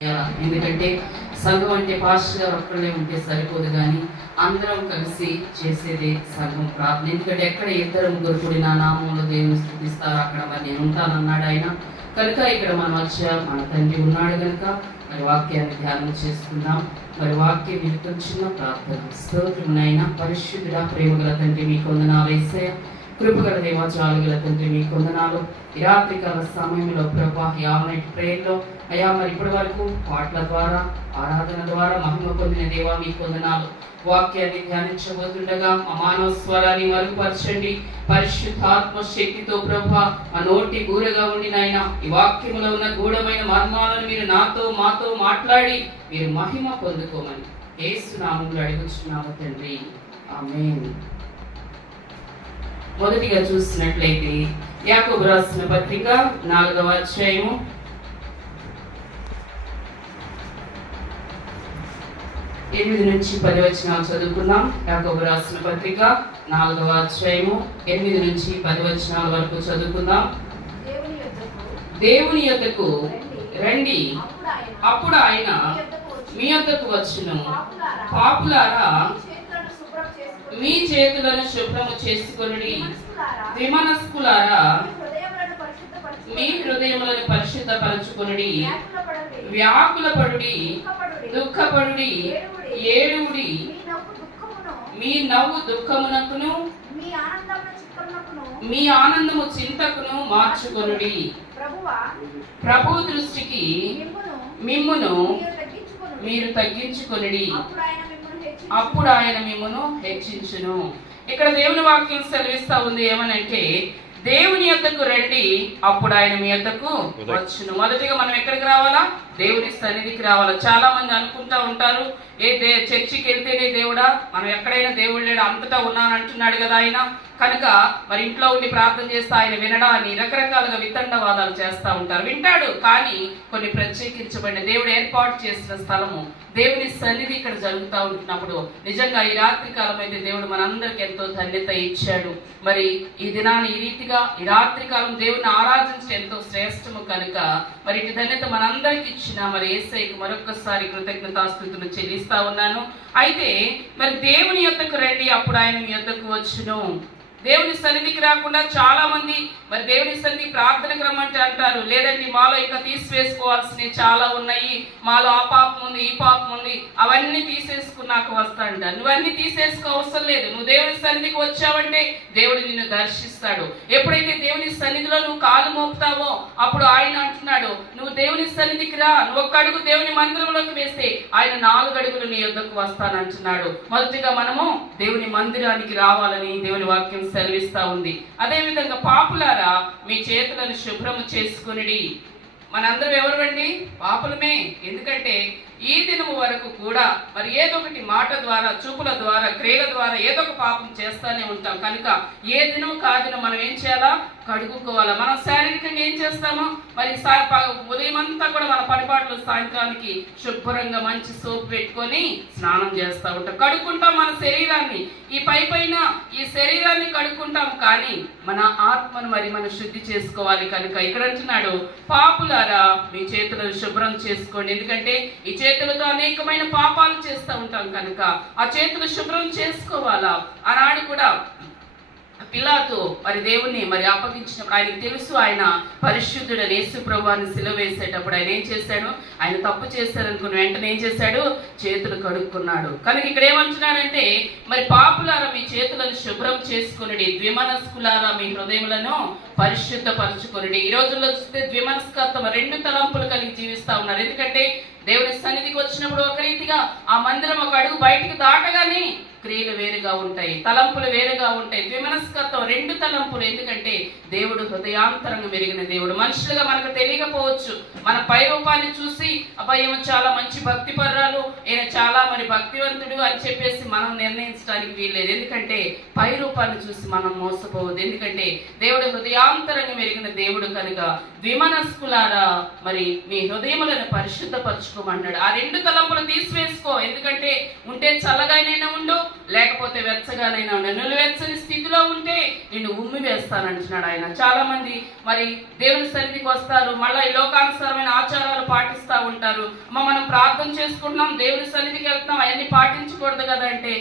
ఎందుకంటే సంఘం అంటే పాస్టర్ గారు ఒక్కడే ఉంటే సరిపోదు, కానీ అందరం కలిసి చేసేదే సంఘం ప్రార్థన. ఎందుకంటే ఎక్కడ ఇద్దరు ముగ్గురు కూడి నా నామంలో దేవుని స్తుతిస్తారు, అక్కడ మరి నేను ఉంటానన్నాడు ఆయన. కనుక ఇక్కడ మనం వచ్చాం, మన తండ్రి ఉన్నాడు కనుక మరి వాక్యాన్ని ధ్యానం చేసుకుందాం. మరి వాక్యం వింటున్న చిన్న ప్రార్థన. స్తోత్రమునైనా పరిశుద్ధుడా, ప్రేమగల తండ్రి మీకు వందనాలు యేసయ్యా. కృపగల దేవా, చాలుగల తండ్రి మీకు వందనాలు. ఈ రాత్రికాల సమయంలో ప్రభా యావనైట్ ప్రేయర్లో అయ్యా మరి ఇప్పటి వరకు పాటల ద్వారా ఆరాధన ద్వారా మహిమ పొందిన దేవా మీకు వందనాలు. వాక్యాన్ని ధ్యానించబోతుండగా మా మానవ స్వరాన్ని మరుగుపరచండి. పరిశుద్ధాత్మ శక్తితో ప్రభా మా నోటి గూరగా ఉండి నాయన ఈ వాక్యములో ఉన్న గూఢమైన మర్మాలను మీరు మాతో మాట్లాడి మీరు మహిమ పొందుకోమని యేసు నామములో అడుగుచున్నాము తండ్రి, ఆమేన్. మొదటిగా చూసినట్లయితే యాకోబు రాసిన పత్రిక 4వ అధ్యాయము 8 నుంచి 10 వచనాలు చదువుకుందాం. యాకోబు రాసిన పత్రిక 4వ అధ్యాయము 8 నుంచి 10 వచనాల వరకు చదువుకుందాం. దేవుని యొద్దకు రండి, అప్పుడు ఆయన మీ యొద్దకు వచ్చును. పాపులారా, మీ చేతులను శుభ్రము చేసుకొనుడి. విమనస్కులారా, మీ హృదయములను పరిశుద్ధపరచుకొనుడి. వ్యాకులపడుడి, దుఃఖపడుడి, ఏడుడి. మీ నవ్వు దుఃఖమునకును మీ ఆనందము చింతకును మార్చుకొనుడి. ప్రభు దృష్టికి మిమ్మును మీరు తగ్గించుకొనుడి, అప్పుడు ఆయన మిమ్మును హెచ్చించును. ఇక్కడ దేవుని వాక్యం సెలవిస్తా ఉంది ఏమనంటే, దేవుని యొద్దకు రండి, అప్పుడు ఆయన మీ యొద్దకు వచ్చును. మొదటిగా మనం ఎక్కడికి రావాలా? దేవుని సన్నిధికి రావాలా. చాలా మంది అనుకుంటా ఉంటారు, చర్చికి వెళ్తేనే దేవుడా, మనం ఎక్కడైనా దేవుడు లేడు, అంతటా ఉన్నానంటున్నాడు కదా ఆయన, కనుక మరి ఇంట్లో ఉండి ప్రార్థన చేస్తే ఆయన వినడాన్ని రకరకాలుగా వితండవాదాలు చేస్తూ ఉంటారు. వింటాడు, కానీ కొన్ని ప్రత్యేకించబడిన దేవుడు ఏర్పాటు చేసిన స్థలము దేవుని సన్నిధి ఇక్కడ జరుగుతూ ఉంటున్నప్పుడు నిజంగా ఈ రాత్రి కాలం అయితే దేవుడు మనందరికి ఎంతో ధన్యత ఇచ్చాడు. మరి ఈ దినాన్ని ఈ రీతిగా ఈ రాత్రి కాలం దేవుని ఆరాధించడం ఎంతో శ్రేష్టము కనుక మరి ఈ ధన్యత మనందరికి ఇచ్చిన మరి యేసయ్యకు మరొకసారి కృతజ్ఞతాస్తుతులు చెల్లిస్తా ఉన్నాను. అయితే మరి దేవుని యొద్దకు రండి, అప్పుడు ఆయన మీ యొద్దకు వచ్చును. దేవుని సన్నిధికి రాకుండా చాలా మంది మరి దేవుని సన్నిధి ప్రార్థనకు రమ్మంటే అంటారు, లేదండి మాలో ఇంకా తీసివేసుకోవాల్సినవి చాలా ఉన్నాయి, మాలో ఆ పాపం ఉంది ఈ పాపం ఉంది, అవన్నీ తీసేసుకున్నాక వస్తా అంటారు. నువ్వన్నీ తీసేసుకో అవసరం లేదు. నువ్వు దేవుని సన్నిధికి వచ్చావంటే దేవుడు నిన్ను దర్శిస్తాడు. ఎప్పుడైతే దేవుని సన్నిధిలో నువ్వు కాలు మోపుతావో అప్పుడు ఆయన అంటున్నాడు, నువ్వు దేవుని సన్నిధికి రా, నువ్వు ఒక్క అడుగు దేవుని మందిరంలోకి వేస్తే ఆయన 4 అడుగులు నీ యొద్దకు వస్తానంటున్నాడు. మొదటిగా మనము దేవుని మందిరానికి రావాలని దేవుని వాక్యం సెలవిస్తా ఉంది. అదే విధంగా పాపులారా, మీ చేతులను శుభ్రము చేసుకునిడి. మనందరం ఎవరండి? పాపులమే. ఎందుకంటే ఈ దినము వరకు కూడా మరి ఏదో ఒకటి మాట ద్వారా, చూపుల ద్వారా, క్రియల ద్వారా ఏదో ఒక పాపం చేస్తానే ఉంటాం. కనుక ఏ దినము కాదిన మనం ఏం చేయాలా? కడుగుకోవాలా. మనం శారీరకంగా ఏం చేస్తామో మరి ఉదయం అంతా కూడా మన పరిపాట్లు సాయంత్రానికి శుభ్రంగా మంచి సోప్ పెట్టుకొని స్నానం చేస్తూ ఉంటాం, కడుక్కుంటాం మన శరీరాన్ని. ఈ పైన ఈ శరీరాన్ని కడుక్కుంటాం, కానీ మన ఆత్మను మరి మనం శుద్ధి చేసుకోవాలి. కనుక ఇక్కడ అంటున్నాడు, పాపులారా మీ చేతులను శుభ్రం చేసుకోండి. ఎందుకంటే ఈ చేతులతో అనేకమైన పాపాలు చేస్తూ ఉంటాం కనుక ఆ చేతులు శుభ్రం చేసుకోవాలా. ఆనాడు కూడా పిలాతు మరి దేవుణ్ణి మరి అప్పగించినప్పుడు ఆయనకు తెలుసు ఆయన పరిశుద్ధుడని. యేసు ప్రభువుని సిలువ వేసేటప్పుడు ఆయన ఏం చేశాడు? ఆయన తప్పు చేశారనుకున్న వెంటనే ఏం చేశాడు? చేతులు కడుక్కున్నాడు. కనుక ఇక్కడ ఏమంటున్నాడంటే, మరి పాపులారా మీ చేతులను శుభ్రం చేసుకుని, ద్విమనస్కులారా మీ హృదయములను పరిశుద్ధపరచుకుని. ఈ రోజుల్లో చూస్తే ద్విమనస్కత్వం, 2 తలంపులు కలిగి జీవిస్తా ఉన్నారు. ఎందుకంటే దేవుని సన్నిధికి వచ్చినప్పుడు ఒక రీతిగా, ఆ మందిరం ఒక అడుగు బయటికి దాటగానే క్రియలు వేరుగా ఉంటాయి, తలంపులు వేరుగా ఉంటాయి. ద్విమనస్కత్వం, 2 తలంపులు. ఎందుకంటే దేవుడు హృదయాంతరంగా మెరిగిన దేవుడు. మనుషులుగా మనకు తెలియకపోవచ్చు. మన పై రూపాన్ని చూసి అబ్బాయేమో చాలా మంచి భక్తి పర్రాలు, ఈయన చాలా మరి భక్తివంతుడు అని చెప్పేసి మనం నిర్ణయించడానికి వీల్లేదు. ఎందుకంటే పై రూపాన్ని చూసి మనం మోసపోవద్దు. ఎందుకంటే దేవుడు హృదయాంతరంగా మెరిగిన దేవుడు కనుక ద్విమనస్కులారా మరి మీ హృదయములను పరిశుద్ధపరచుకోమన్నాడు. ఆ 2 తలంపులు తీసివేసుకో. ఎందుకంటే ఉంటే చల్లగానైనా ఉండు, లేకపోతే వెచ్చగానైనా ఉండు. నువ్వు వెచ్చని స్థితిలో ఉంటే నిన్ను ఉమ్మి వేస్తానంటున్నాడు ఆయన. చాలా మంది మరి దేవుని సన్నిధికి వస్తారు, మళ్ళీ ఈ లోకానుసారమైన ఆచారాలు పాటిస్తూ ఉంటారు. మనం ప్రార్థన చేసుకుంటున్నాం, దేవుని సన్నిధికి వెళ్తున్నాం, అవన్నీ పాటించకూడదు కదా అంటే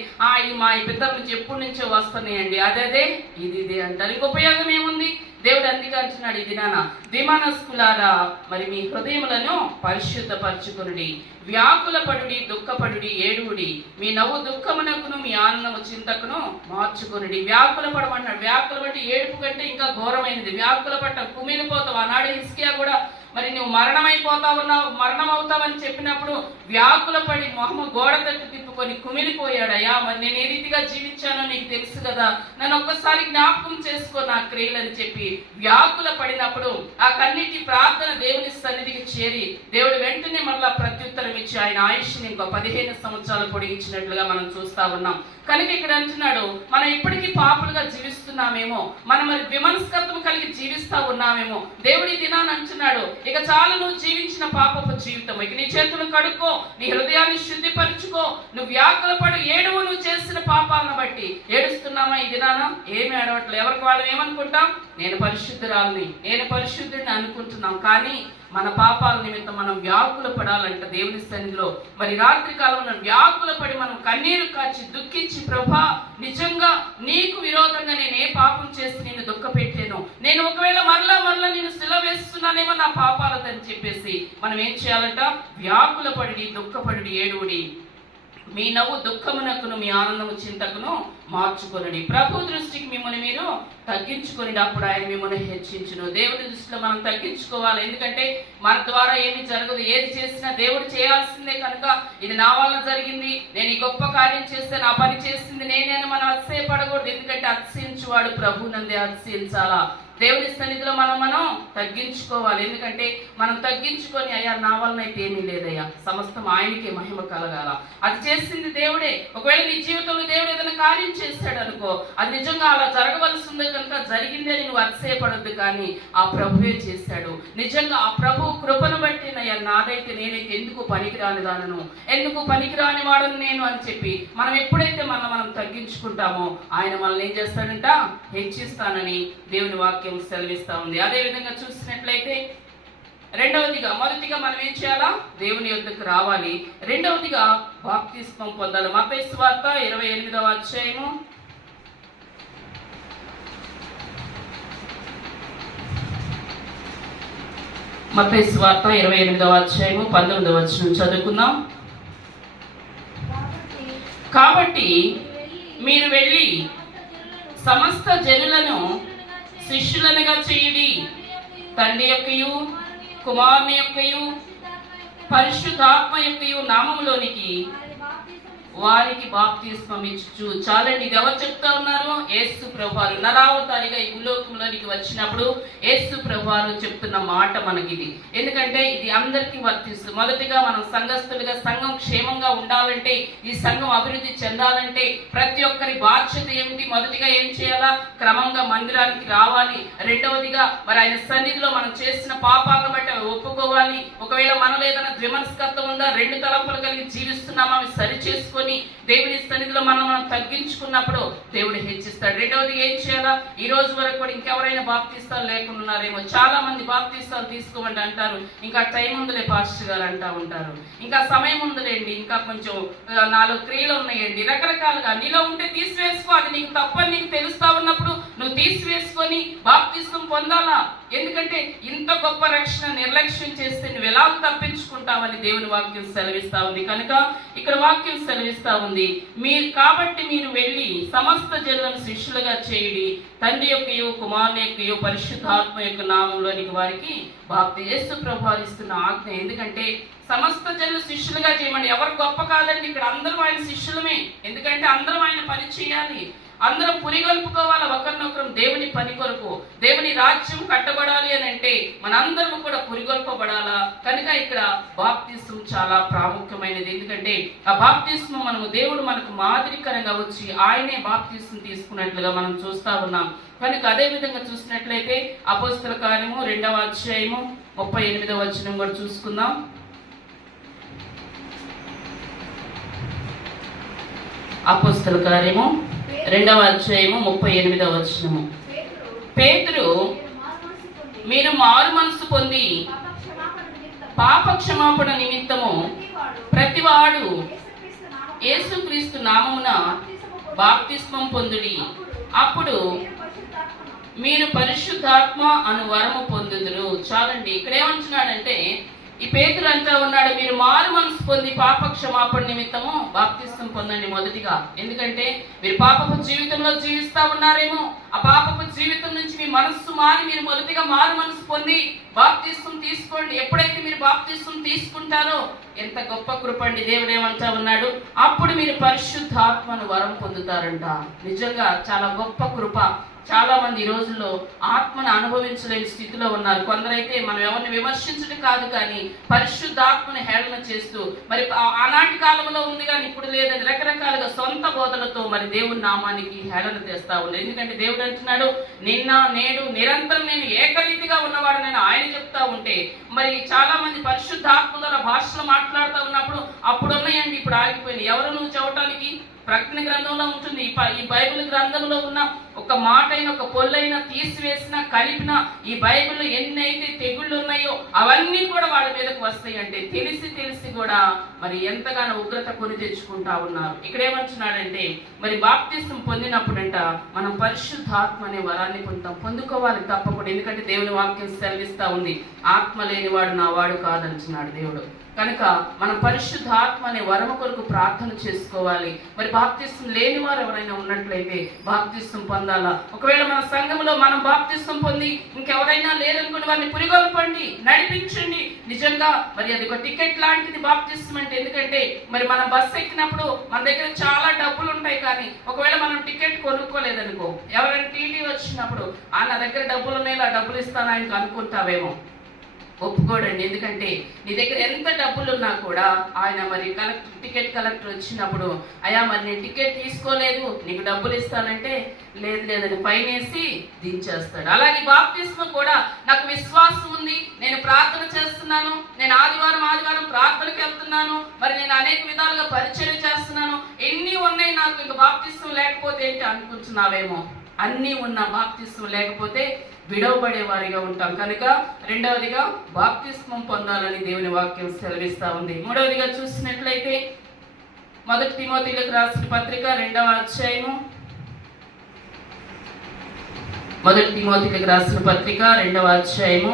మా పితరుల నుంచి ఎప్పటి నుంచో వస్తున్నాయండి, అదే ఇది అంటారు. ఇంక ఉపయోగం ఏముంది? దేవుడు అందుకే అంటున్నాడు, ఇది నాన్న విమానస్కులారా మరి మీ హృదయములను పరిశుద్ధపరచుకునుడి, వ్యాకులపడుడి, దుఃఖపడుడి, ఏడువుడి, మీ నవ్వు దుఃఖమునకును మీ ఆనందము చింతకును మార్చుకునుడి. వ్యాకులపడమన్నాడు. వ్యాకులపడి ఏడుపు కంటే ఇంకా ఘోరమైనది. వ్యాకులపడ్డ కుమిలిపోతావు. ఆనాడు హిజ్కియా కూడా మరి నువ్వు మరణం అవుతావని చెప్పినప్పుడు వ్యాకులపడి మొహము గోడ తట్టు తిప్పుకొని కుమిలిపోయాడయ్యా. మరి నేను ఏ రీతిగా జీవించానో నీకు తెలుసు కదా, నన్ను ఒక్కసారి జ్ఞాపకం చేసుకో నా క్రియలని చెప్పి వ్యాకుల పడినప్పుడు ఆ కన్నిటి ప్రార్థన దేవుని సన్నిధికి చేరి దేవుడు వెంటనే మళ్ళా ప్రత్యుత్తరం ఇచ్చి ఆయన ఆయుష్ని ఇంకో 15 సంవత్సరాలు పొడిగించినట్లుగా మనం చూస్తా ఉన్నాం. కనుక ఇక్కడ అంటున్నాడు, మనం ఇప్పటికీ పాపులుగా జీవిస్తున్నామేమో, మనం మరి విమనస్కత్వం కలిగి జీవిస్తా ఉన్నామేమో. దేవుడి దినాన్ని అంటున్నాడు, ఇక చాలు నువ్వు జీవించిన పాపపు జీవితం, ఇక నీ చేతులు కడుక్కో, నీ హృదయాన్ని శుద్ధిపరచుకో, నువ్వు వ్యాకులపడు, ఏడువు నువ్వు చేసిన పాపాలను బట్టి. ఏడుస్తున్నామా ఈ దినాన? ఏమి ఏడవట్లేదు. ఎవరికి వాళ్ళు ఏమనుకుంటాం? నేను పరిశుద్ధురాలని, నేను పరిశుద్ధుడిని అనుకుంటున్నాం. కానీ మన పాపాల నిమిత్తం మనం వ్యాకుల పడాలంట దేవుని సన్నిధిలో. మరి రాత్రి కాలంలో వ్యాకుల పడి మనం కన్నీరు కాచి దుఃఖించి, ప్రభా నిజంగా నీకు విరోధంగా నేను ఏ పాపం చేసి నిన్ను దుఃఖ పెట్టాను, నేను ఒకవేళ మరలా నేను శిల వేస్తున్నానేమో నా పాపాలదని చెప్పేసి మనం ఏం చేయాలంట? వ్యాకుల పడి, దుఃఖపడి, ఏడువుడి, మీ నవ్వు దుఃఖమునకును మీ ఆనందము చింతకును మార్చుకొనుడి. ప్రభు దృష్టికి మిమ్మల్ని మీరు తగ్గించుకొని, అప్పుడు ఆయన మిమ్మల్ని హెచ్చించును. దేవుని దృష్టిలో మనం తగ్గించుకోవాలి. ఎందుకంటే మన ద్వారా ఏమి జరగదు. ఏది చేసినా దేవుడు చేయాల్సిందే. కనుక ఇది నా వల్ల జరిగింది, నేను ఈ గొప్ప కార్యం చేస్తే, నా పని చేసింది నేనే అని మనం అతిశయపడకూడదు. ఎందుకంటే అతిశయించువాడు ప్రభునందే అతిశయించాలా. దేవుని సన్నిధిలో మనం తగ్గించుకోవాలి. ఎందుకంటే మనం తగ్గించుకొని, అయ్యా నా వలన అయితే ఏమీ లేదయ్యా, సమస్తం ఆయనకే మహిమ కలగాల, అది చేసింది దేవుడే. ఒకవేళ నీ జీవితంలో దేవుడు ఏదైనా కార్యం చేశాడు అనుకో, అది నిజంగా అలా జరగవలసి ఉంది కనుక జరిగింది అని నువ్వు అతిశయపడద్దు. కానీ ఆ ప్రభువే చేశాడు. నిజంగా ఆ ప్రభు కృపను బట్టి నయ్యా నాదైతే నేనైతే ఎందుకు పనికిరాని దానను, ఎందుకు పనికిరాని వాడను నేను అని చెప్పి మనం ఎప్పుడైతే మనం తగ్గించుకుంటామో ఆయన మనల్ని ఏం చేస్తాడంట? హెచ్చిస్తానని దేవుని వాక్యం సెలవిస్తా ఉంది. అదే విధంగా చూసినట్లయితే రెండవదిగా, మొదటిగా మనం ఏం చేయాలా? దేవుని యొద్దకు రావాలి. రెండవదిగా బాప్తిస్మం పొందాలి. మత్తయి సువార్త 28వ అధ్యాయము 19వ వచనం చదువుకుందాం. కాబట్టి మీరు వెళ్ళి సమస్త జనులను శిష్యులనుగా చేయుడి, తండ్రి యొక్కయు కుమారుని యొక్కయు పరిశుద్ధాత్మ యొక్కయు నామములోనికి వారికి బాప్తిస్మం ఇచ్చు. చాలండి. ఇది ఎవరు చెప్తా ఉన్నారు? యేసు ప్రభువారు నరావతారిగా ఈ భూలోకంలోనికి వచ్చినప్పుడు యేసు ప్రభువారు చెప్తున్న మాట మనకిది. ఎందుకంటే ఇది అందరికీ వర్తిస్తుంది. మొదటిగా మనం సంఘస్థులుగా, సంఘం క్షేమంగా ఉండాలంటే, ఈ సంఘం అభివృద్ధి చెందాలంటే ప్రతి ఒక్కరి బాధ్యత ఏమిటి? మొదటిగా ఏం చేయాలా? క్రమంగా మందిరానికి రావాలి. రెండవదిగా మరి ఆయన సన్నిధిలో మనం చేసిన పాపాలను బట్టి అవి ఒప్పుకోవాలి. ఒకవేళ మనలో ఏదైనా ద్విమనస్కత్వం ఉందా, రెండు తలంపులు కలిగి జీవిస్తున్నామా, అవి సరి చేసుకొని దేవుని సన్నిధిలో మనం తగ్గించుకున్నప్పుడు దేవుడు హెచ్చిస్తాడు. రెండవది ఏం చేయాలా? ఈ రోజు వరకు కూడా ఇంకెవరైనా బాప్తిస్తాలు లేకుండా ఉన్నారేమో. చాలా మంది బాప్తిస్తాలు తీసుకోమండి అంటారు, ఇంకా టైం ఉందిలే పాస్టర్ గారు అంటా ఉంటారు, ఇంకా సమయం ఉందిలేండి, ఇంకా కొంచెం 4 క్రియలు ఉన్నాయండి, రకరకాలుగా. నీలో ఉంటే తీసివేసుకో. అది నీకు తప్పని నీకు తెలుస్తా ఉన్నప్పుడు నువ్వు తీసివేసుకొని బాప్తిస్తం పొందాలా. ఎందుకంటే ఇంత గొప్ప రక్షణ నిర్లక్ష్యం చేస్తే నువ్వు ఎలా తప్పించుకుంటావని దేవుని వాక్యం సెలవిస్తా ఉంది. కనుక ఇక్కడ వాక్యం సెలవిస్తా ఉంది, కాబట్టి మీరు వెళ్ళి సమస్త జనులను శిష్యులుగా చేయుడి, తండ్రి యొక్కయు కుమారుని యొక్కయు పరిశుద్ధాత్మ యొక్క నామంలోనికి వారికి బాప్తిస్మం. యేసు ప్రభువు ఇస్తున్న ఆజ్ఞ. ఎందుకంటే సమస్త జనులు శిష్యులుగా చేయమండి. ఎవరు గొప్ప కాదండి, ఇక్కడ అందరూ ఆయన శిష్యులమే. ఎందుకంటే అందరం ఆయన పని చేయాలి, అందరం పురిగొల్పుకోవాలి ఒకరినొకరం దేవుని పని కొరకు. దేవుని రాజ్యం కట్టబడాలి అని అంటే మనందరం కూడా పురిగొల్పబడాలా. కనుక ఇక్కడ బాప్తిస్మం చాలా ప్రాముఖ్యమైనది. ఎందుకంటే ఆ బాప్తిస్మం మనము దేవుడు మనకు మాదిరికరంగా వచ్చి ఆయనే బాప్తిస్మం తీసుకున్నట్లుగా మనం చూస్తా ఉన్నాం. కనుక అదే విధంగా చూసినట్లయితే అపోస్తల కార్యము 2వ అధ్యాయము 38వ వచనం కూడా చూసుకుందాం. అపోస్తల కార్యము 2వ అధ్యాయము 38వ వచనము. పేతురు మీరు మారు మనసు పొంది పాప క్షమాపణ నిమిత్తము ప్రతివాడు యేసుక్రీస్తు నామమున బాప్తిస్మం పొందుడి, అప్పుడు మీరు పరిశుద్ధాత్మ అను వరము పొందుదురు. చాలండి. ఇక్కడ ఏమంటున్నాడంటే ఈ పేతురు అంతా ఉన్నాడు, మీరు మారు మనసు పొంది పాప క్షమాపణ నిమిత్తము బాప్తిస్మం పొందండి మొదటిగా. ఎందుకంటే మీరు పాపపు జీవితంలో జీవిస్తా ఉన్నారేమో, ఆ పాపపు జీవితం నుంచి మీ మనస్సు మారి మీరు మొదటిగా మారు మనసు పొంది బాప్తిస్మం తీసుకోండి. ఎప్పుడైతే మీరు బాప్తిస్మం తీసుకుంటారో ఎంత గొప్ప కృప అండి. దేవుడు ఏమంటా ఉన్నాడు, అప్పుడు మీరు పరిశుద్ధాత్మను వరం పొందుతారంట. నిజంగా చాలా గొప్ప కృప. చాలా మంది ఈ రోజుల్లో ఆత్మను అనుభవించలేని స్థితిలో ఉన్నారు. కొందరైతే మనం ఎవరిని విమర్శించడం కాదు కానీ పరిశుద్ధాత్మని హేళన చేస్తూ, మరి ఆనాటి కాలంలో ఉంది కానీ ఇప్పుడు లేదని రకరకాలుగా సొంత బోధలతో మరి దేవుని నామానికి హేళన చేస్తా ఉన్నారు. ఎందుకంటే దేవుడు అంటున్నాడు, నిన్న నేడు నిరంతరం నేను ఏకరీతిగా ఉన్నవాడు నేను ఆయన చెప్తా ఉంటే, మరి చాలా మంది పరిశుద్ధాత్మ ద్వారా భాషలు మాట్లాడుతూ ఉన్నప్పుడు అప్పుడు ఉన్నాయండి, ఇప్పుడు ఆగిపోయినాయి. ఎవరు నువ్వు చెప్పడానికి? ప్రకటన గ్రంథంలో ఉంటుంది. ఈ బైబిల్ గ్రంథంలో ఉన్న ఒక మాట అయినా ఒక పొల్లైనా తీసివేసినా కలిపినా ఈ బైబిల్లో ఎన్ని అయితే తెగుళ్ళు ఉన్నాయో అవన్నీ కూడా వాళ్ళ మీదకు వస్తాయి. అంటే తెలిసి కూడా మరి ఎంతగానో ఉగ్రత కొని తెచ్చుకుంటా ఉన్నారు. ఇక్కడ ఏమంటున్నాడంటే మరి బాప్తిస్మం పొందినప్పుడంట మనం పరిశుద్ధాత్మ అనే వరాన్ని పొందుకోవాలి తప్పకుండా. ఎందుకంటే దేవుని వాక్యం సెలవిస్తా ఉంది, ఆత్మ లేనివాడు నా వాడు కాదంటున్నాడు దేవుడు. కనుక మనం పరిశుద్ధాత్మ అనే వరము కొరకు ప్రార్థన చేసుకోవాలి. మరి బాప్తిస్మం లేని వారు ఎవరైనా ఉన్నట్లయితే బాప్తిస్మం పొందాలా. ఒకవేళ మన సంఘంలో మనం బాప్తిస్మం పొంది ఇంకెవరైనా లేరనుకుని వారిని పురిగొల్పండి, నడిపించండి. నిజంగా మరి అది ఒక టికెట్ లాంటిది బాప్తిస్మం అంటే. ఎందుకంటే మరి మనం బస్సు ఎక్కినప్పుడు మన దగ్గర చాలా డబ్బులు ఉంటాయి, కానీ ఒకవేళ మనం టికెట్ కొనుక్కోలేదనుకో, ఎవరైనా టీటీ వచ్చినప్పుడు నా దగ్గర డబ్బులు ఉన్నాయి, ఆ డబ్బులు ఇస్తాను ఆయనకు అనుకుంటావేమో. ఒప్పుకోడండి. ఎందుకంటే నీ దగ్గర ఎంత డబ్బులు ఉన్నా కూడా ఆయన మరి టికెట్ కలెక్టర్ వచ్చినప్పుడు, అయ్యా మరి నేను టికెట్ తీసుకోలేదు నీకు డబ్బులు ఇస్తానంటే లేదని ఫైన్ వేసి దించేస్తాడు. అలాగే బాప్తిస్మం కూడా నాకు విశ్వాసం ఉంది, నేను ప్రార్థన చేస్తున్నాను, నేను ఆదివారం ప్రార్థనకి వెళ్తున్నాను, మరి నేను అనేక విధాలుగా పరిచయం చేస్తున్నాను, ఎన్ని ఉన్నాయి నాకు, ఇంకా బాప్తిస్మం లేకపోతే ఏంటి అనుకుంటున్నావేమో. అన్నీ ఉన్న బాప్తిస్మం లేకపోతే విడవబడే వారిగా ఉంటాం. కనుక రెండవదిగా బాప్తిస్మం పొందాలని దేవుని వాక్యం సెలవిస్తా ఉంది. మూడవదిగా చూసినట్లయితే 1 తిమోతిలకు రాసిన పత్రిక 2వ అధ్యాయము 1 తిమోతిలకు రాసిన పత్రిక 2వ అధ్యాయము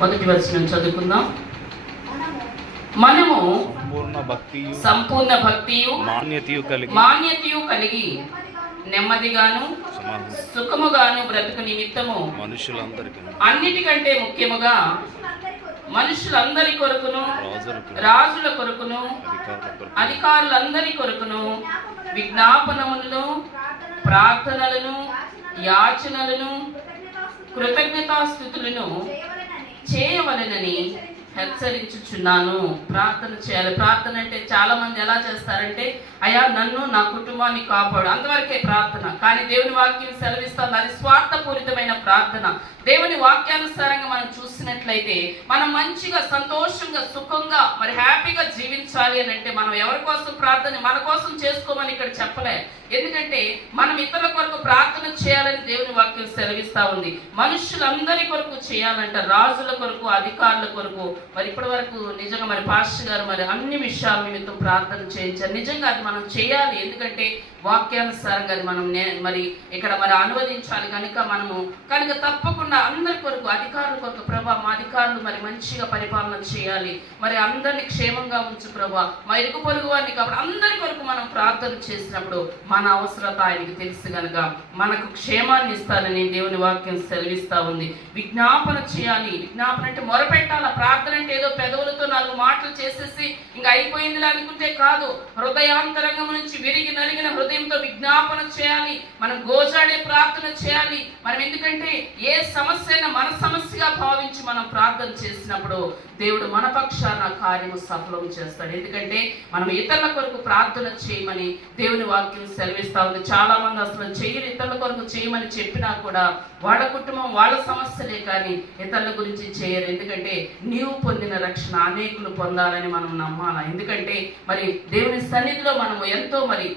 1వ వచనం చదువుకుందాం. మనము సంపూర్ణ భక్తియు మాన్యతయు కలిగి నెమ్మదిగాను సుఖముగాను బ్రతుకు నిమిత్తము అన్నిటికంటే ముఖ్యముగా మనుషులందరి కొరకును రాజుల కొరకును అధికారులందరి కొరకును విజ్ఞాపనములను ప్రార్థనలను యాచనలను కృతజ్ఞతాస్తుతులను చేయవలెనని హెచ్చరించుచున్నాను. ప్రార్థన చేయాలి. ప్రార్థన అంటే చాలా మంది ఎలా చేస్తారంటే, అయ్యా నన్ను నా కుటుంబాన్ని కాపాడు, అంతవరకే ప్రార్థన. కానీ దేవుని వాక్యం సెలవిస్తుంది అది స్వార్థపూరితమైన ప్రార్థన. దేవుని వాక్యానుసారంగా మనం చూసినట్లయితే మనం మంచిగా సంతోషంగా సుఖంగా మరి హ్యాపీగా జీవించాలి అని అంటే మనం ఎవరి కోసం ప్రార్థన మన కోసం చేసుకోమని ఇక్కడ చెప్పలే. ఎందుకంటే మనం ఇతరుల కొరకు ప్రార్థన చేయాలని దేవుని వాక్యం సెలవిస్తా ఉంది. మనుషులందరి కొరకు చేయాలంట, రాజుల కొరకు అధికారుల కొరకు. మరి ఇప్పటి వరకు నిజంగా మరి పాస్టర్ గారు మరి అన్ని విషయాల నిమిత్తం ప్రార్థన చేయించారు. నిజంగా అది మనం చేయాలి. ఎందుకంటే వాక్యానుసారంగా అది మనం మరి ఇక్కడ మరి అనువదించాలి. కనుక తప్పకుండా అందరి కొరకు అధికారుల కొరకు ప్రభా మా అధికారులు మరి మంచిగా పరిపాలన చేయాలి, మరి అందరినీ క్షేమంగా ఉంచు ప్రభా, మా ఇరుగు పొరుగు వారిని కాబట్టి అందరి కొరకు మనం ప్రార్థన చేసినప్పుడు మన అవసరత ఆయనకి తెలుసు కనుక మనకు క్షేమాన్ని ఇస్తారని దేవుని వాక్యం సెలవిస్తా ఉంది. విజ్ఞాపన చేయాలి. విజ్ఞాపన అంటే మొరపెట్టాల. ప్రార్థన అంటే ఏదో పెదవులతో 4 మాటలు చేసేసి ఇంకా అయిపోయిందిలే అనుకుంటే కాదు. హృదయాంతరంగం నుంచి విరిగి నలిగిన హృదయంతో విజ్ఞాపన చేయాలి. మనం గోజాడే ప్రార్థన చేయాలి. మనం ఎందుకంటే ఏ సమస్య అయినా మన సమస్యగా భావించి మనం ప్రార్థన చేసినప్పుడు దేవుడు మన పక్షాన కార్యము సఫలం చేస్తాడు. ఎందుకంటే మనం ఇతరుల కొరకు ప్రార్థన చేయమని దేవుని వాక్యం సెలవిస్తా ఉంది. చాలా మంది అసలు చెయ్యరు, ఇతరుల కొరకు చేయమని చెప్పినా కూడా వాళ్ళ కుటుంబం వాళ్ళ సమస్యలే కానీ ఇతరుల గురించి చేయరు. ఎందుకంటే నీవు పొందిన రక్షణ అనేకులు పొందాలని మనం నమ్మాలా. ఎందుకంటే మరి దేవుని సన్నిధిలో మనము ఎంతో మరి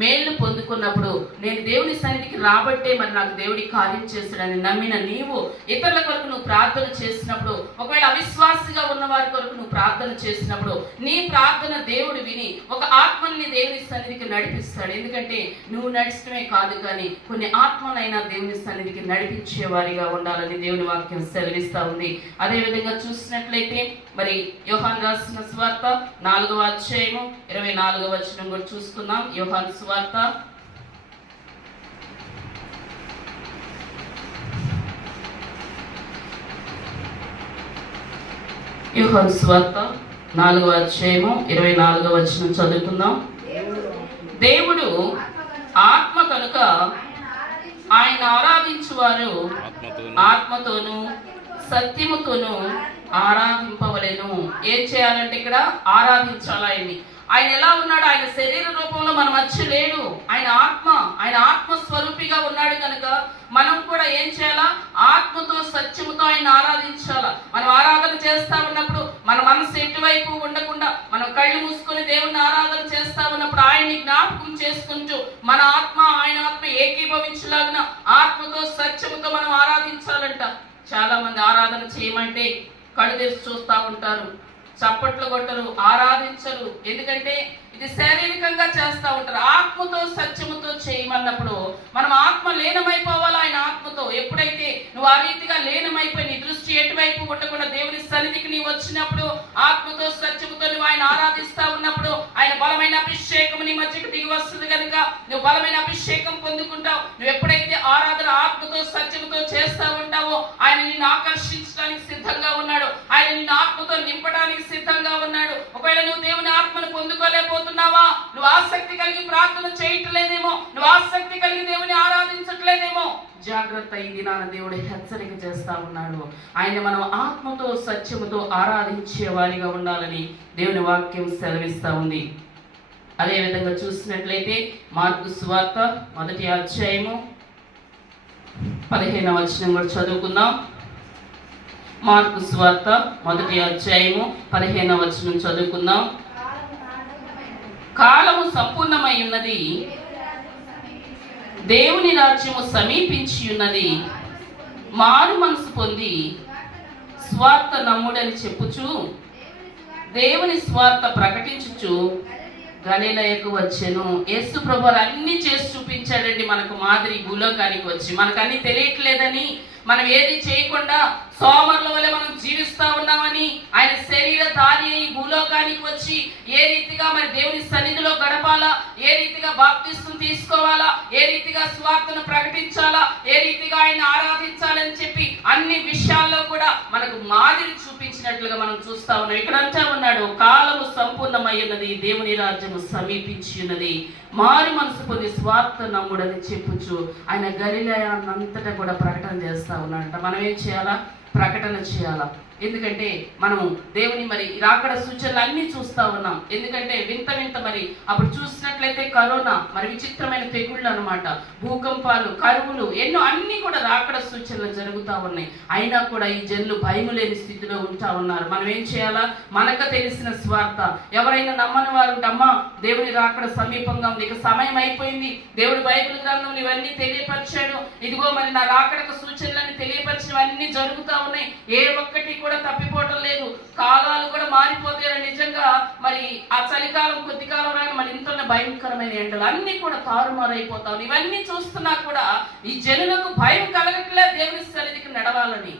మేలు పొందుకున్నప్పుడు నేను దేవుని సన్నిధికి రాబట్టే మరి నాకు దేవుడి కార్యం చేస్తాడని నమ్మిన నీవు ఇతరుల కొరకు నువ్వు ప్రార్థన చేసినప్పుడు, ఒకవేళ అవిశ్వాసిగా ఉన్న వారి కొరకు నువ్వు ప్రార్థన చేసినప్పుడు నీ ప్రార్థన దేవుడు విని ఒక ఆత్మని దేవుని సన్నిధికి నడిపిస్తాడు. ఎందుకంటే నువ్వు నడిచడమే కాదు కానీ కొన్ని ఆత్మలైనా దేవుని సన్నిధికి నడిపించే వారిగా ఉండాలని దేవుని వాక్యం సెలవిస్తా ఉంది. అదేవిధంగా చూసినట్లయితే మరి యోహాను రాసిన సువార్త 4వ అధ్యాయము 24వ వచనం కూడా చూసుకుందాం. యోహాను సువార్త 4వ అధ్యాయము 24వ వచనం చదువుకుందాం. దేవుడు ఆత్మ కనుక ఆయన ఆరాధించువారు ఆత్మతోను సత్యముతోను ఆరాధింపవలెను. ఏం చేయాలంటే ఇక్కడ ఆరాధించాలి ఆయన్ని. ఆయన ఎలా ఉన్నాడు? ఆయన శరీర రూపంలో మన మధ్య లేడు. ఆయన ఆత్మస్వరూపిగా ఉన్నాడు కనుక మనం కూడా ఏం చేయాలా? ఆత్మతో సత్యముతో ఆయన ఆరాధించాలా. మనం ఆరాధన చేస్తా ఉన్నప్పుడు మన మనసు ఎటువైపు ఉండకుండా మనం కళ్ళు మూసుకొని దేవుణ్ణి ఆరాధన చేస్తా ఉన్నప్పుడు ఆయన్ని జ్ఞాపకం చేసుకుంటూ మన ఆత్మ ఆయన ఆత్మ ఏకీభవించలాగిన ఆత్మతో సత్యముతో మనం ఆరాధించాలంట. చాలా మంది ఆరాధన చేయమంటే కళ్ళు తెరిచి చూస్తూ ఉంటారు, చప్పట్లు కొట్టరు, ఆరాధించరు. ఎందుకంటే ఇది శారీరకంగా చేస్తూ ఉంటారు. ఆత్మతో సత్యముతో చేయమన్నప్పుడు మనం ఆత్మ లీనమైపోవాలి ఆయన ఆత్మతో. ఎప్పుడైతే నువ్వు ఆ రీతిగా లీనమైపోయి నీ దృష్టి ఎటువైపు ఉండకుండా దేవుని సన్నిధికి నీవు వచ్చినప్పుడు ఆత్మతో సత్యముతో నువ్వు ఆయన ఆరాధిస్తా ఉన్నప్పుడు ఆయన బలమైన అభిషేకం నీ మధ్యకు దిగి వస్తుంది కనుక నువ్వు బలమైన అభిషేకం పొందుకుంటావు. నువ్వు ఎప్పుడైతే ఆరాధన ఆత్మతో సత్యముతో చేస్తా ఉంటావో ఆయన నిన్ను ఆకర్షించడానికి సిద్ధంగా ఉన్నాడు. ఆయన నిన్ను ఆత్మతో నింపడానికి సిద్ధంగా ఉన్నాడు. ఒకవేళ నువ్వు దేవుని ఆత్మను పొందుకోలేకపోతున్నావా, నువ్వు ఆసక్తి కలిగి ప్రార్థన చేయట్లేదేమో, నువ్వు ఆసక్తి కలిగి దేవుని ఆరాధించట్లేదేమో, జాగ్రత్త. ఈ దినాన దేవుడు హెచ్చరిక చేస్తా ఉన్నాడు. ఆయన మనం ఆత్మతో సత్యముతో ఆరాధించే వారిగా ఉండాలని దేవుని వాక్యం సెలవిస్తా ఉంది. అదేవిధంగా చూసినట్లయితే మార్కు సువార్త 1వ అధ్యాయము 15వ వచనం కూడా చదువుకుందాం. మార్కు సువార్త 1వ అధ్యాయము 15వ వచనం చదువుకుందాం. కాలము సంపూర్ణమై ఉన్నది, దేవుని రాజ్యము సమీపించి ఉన్నది, మారు మనసు పొంది స్వార్థ నమ్ముడని చెప్పుచు దేవుని స్వార్థ ప్రకటించుచు గలిలయకు వచ్చెను. యేసు ప్రభువు అన్ని చేసి చూపించాడండి మనకు మాదిరి. భూలోకానికి వచ్చి మనకు అన్ని తెలియట్లేదని, మనం ఏది చేయకుండా సోమరుల వల్ల మనం జీవిస్తా ఉన్నామని ఆయన శరీరధారి అయి భూలోకానికి వచ్చి ఏ రీతిగా మరి దేవుని సన్నిధిలో గడపాలా, ఏ రీతిగా బాప్తిస్తం తీసుకోవాలా, ఏ రీతిగా స్వార్థను ప్రకటించాలా, ఏ రీతిగా ఆయన ఆరాధించాలని చెప్పి అన్ని విషయాల్లో కూడా మనకు మాదిరి చూపించినట్లుగా మనం చూస్తా ఉన్నాం. ఇక్కడ అంటా ఉన్నాడు, కాలము సంపూర్ణమై ఉన్నది, దేవుని రాజ్యము సమీపించి ఉన్నది, మారు మనసు పొంది స్వార్థ నమ్ముడని చెప్పుచు ఆయన గలిలయనంతటా కూడా ప్రకటన చేస్తా ఉన్నాడంట. మనం ఏం చేయాలా? ప్రకటన చేయాలా. ఎందుకంటే మనము దేవుని మరి రాకడ సూచనలు అన్ని చూస్తా ఉన్నాం. ఎందుకంటే వింత మరి అప్పుడు చూసినట్లయితే కరోనా, మరి విచిత్రమైన తెగుళ్ళు అనమాట, భూకంపాలు, కరువులు, ఎన్నో అన్ని కూడా రాకడ సూచనలు జరుగుతూ ఉన్నాయి. అయినా కూడా ఈ జనులు భయము లేని స్థితిలో ఉంటా ఉన్నారు. మనం ఏం చేయాలా? మనకు తెలిసిన స్వార్థ. ఎవరైనా నమ్మని వారు ఉంటే, అమ్మా దేవుని రాకడ సమీపంగా ఉంది, ఇక సమయం అయిపోయింది, దేవుడు బైబిల్ గ్రంథం ఇవన్నీ తెలియపరిచాడు, ఇదిగో మరి నా రాకడకు సూచనలన్నీ తెలియపరిచినవన్నీ జరుగుతూ ఉన్నాయి, ఏ ఒక్కటి కూడా తప్పిపోవటం లేదు, కాలాలు కూడా మారిపోతాయి. నిజంగా మరి ఆ చలికాలం కొద్ది కాలం రాగా మరి ఇంత భయంకరమైన ఎండలు అన్ని కూడా తారుమారైపోతాం. ఇవన్నీ చూస్తున్నా కూడా ఈ జనులకు భయం కలగట్లేదు. దేవుని సన్నిధికి నడవాలని,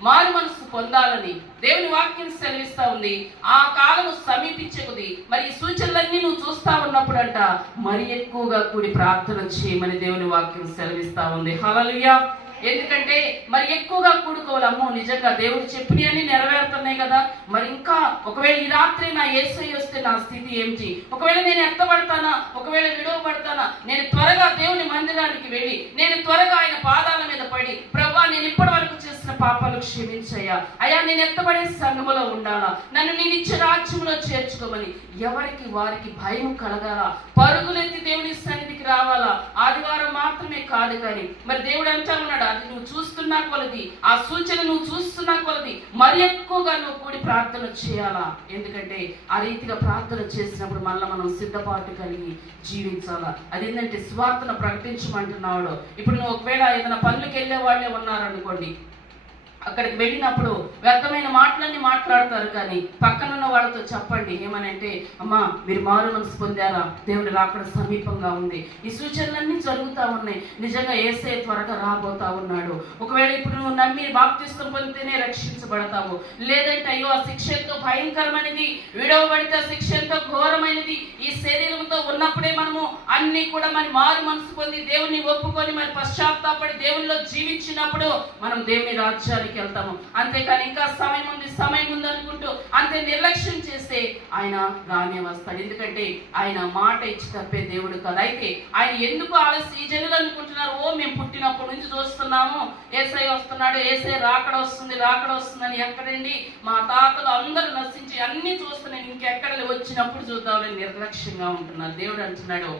మారు మనసు పొందాలని దేవుని వాక్యం సెలవిస్తా ఉంది. ఆ కాలము సమీపించకుది. మరి ఈ సూచనలన్నీ నువ్వు చూస్తా ఉన్నప్పుడు అంట మరి ఎక్కువగా కూడి ప్రార్థన చేయమని దేవుని వాక్యం సెలవిస్తా ఉంది. హల్లెలూయా. ఎందుకంటే మరి ఎక్కువగా కూడుకోవాలి. అమ్మో నిజంగా దేవుడు చెప్పినవన్నీ నెరవేరుతున్నాయి కదా, మరి ఇంకా ఒకవేళ ఈ రాత్రి నా యేసయ్య వస్తే నా స్థితి ఏమిటి, ఒకవేళ నేను ఎత్తబడతానా, ఒకవేళ విడువబడతానా, నేను త్వరగా దేవుని మందిరానికి వెళ్ళి నేను త్వరగా ఆయన పాదాల మీద పడి, ప్రభువా నేను ఇప్పటి వరకు చేసిన చేసిన పాపాలు క్షమించయ్యా, అయ్యా నేను ఎత్తబడే సంఘములో ఉండాలా, నన్ను నేను ఇచ్చే రాజ్యంలో చేర్చుకోమని ఎవరికి వారికి భయం కలగాల, పరుగులెత్తి దేవుని సన్నిధికి రావాలా. ఆదివారం మాత్రమే కాదు కానీ మరి దేవుడు అంటా ఉన్నాడు, అది నువ్వు చూస్తున్నా కొలది, ఆ సూచన నువ్వు చూస్తున్నా కొలది మరి ఎక్కువగా నువ్వు కూడి ప్రార్థన చేయాలా. ఎందుకంటే ఆ రీతిగా ప్రార్థన చేసినప్పుడు మళ్ళీ మనం సిద్ధపాటు కలిగి జీవించాలా. అదేంటంటే స్వార్థను ప్రకటించమంటున్నాడు. ఇప్పుడు నువ్వు ఒకవేళ ఏదైనా పనులకు వెళ్ళే వాళ్ళే ఉన్నారనుకోండి, అక్కడికి వెళ్ళినప్పుడు వ్యర్థమైన మాటలన్నీ మాట్లాడతారు, కానీ పక్కనున్న వాళ్ళతో చెప్పండి ఏమనంటే, అమ్మా మీరు మారు మనసు పొందారా, దేవుని రాకడ సమీపంగా ఉంది, ఈ సూచనలన్నీ జరుగుతూ ఉన్నాయి, నిజంగా యేసయ్య త్వరగా రాబోతా ఉన్నాడు. ఒకవేళ ఇప్పుడు నువ్వు నమ్మి బాప్తిస్మం పొందితేనే రక్షించబడతావు, లేదంటే అయ్యో ఆ శిక్ష ఎంతో భయంకరమైనది, విడవబడితే ఆ శిక్ష ఎంతో ఘోరమైనది, ఈ శరీరంతో ఉన్నప్పుడే మనము అన్ని కూడా మరి మారు మనసు పొంది దేవుని ఒప్పుకొని మరి పశ్చాత్తాపడి దేవునిలో జీవించినప్పుడు మనం దేవుని రాజ్యానికి వెళ్తాము. అంతేకాని ఇంకా సమయం ఉంది అనుకుంటూ అంతే నిర్లక్ష్యం చేస్తే ఆయన రానే వస్తాడు. ఎందుకంటే ఆయన మాట ఇచ్చి తప్పే దేవుడు కాదు. అయితే ఆయన ఎందుకు ఆలస్యం, ఈ జనులు అనుకుంటున్నారు, ఓ మేము పుట్టినప్పటి నుంచి చూస్తున్నాము యేసయ్య వస్తున్నాడు, యేసయ్య రాకడ వస్తుందని. ఎక్కడండి, మా తాతలు అందరూ నశించి అన్ని చూస్తున్నాను, ఇంకెక్కడ వచ్చినప్పుడు చూద్దామని నిర్లక్ష్యంగా ఉంటున్నారు. దేవుడు అంటున్నాడు,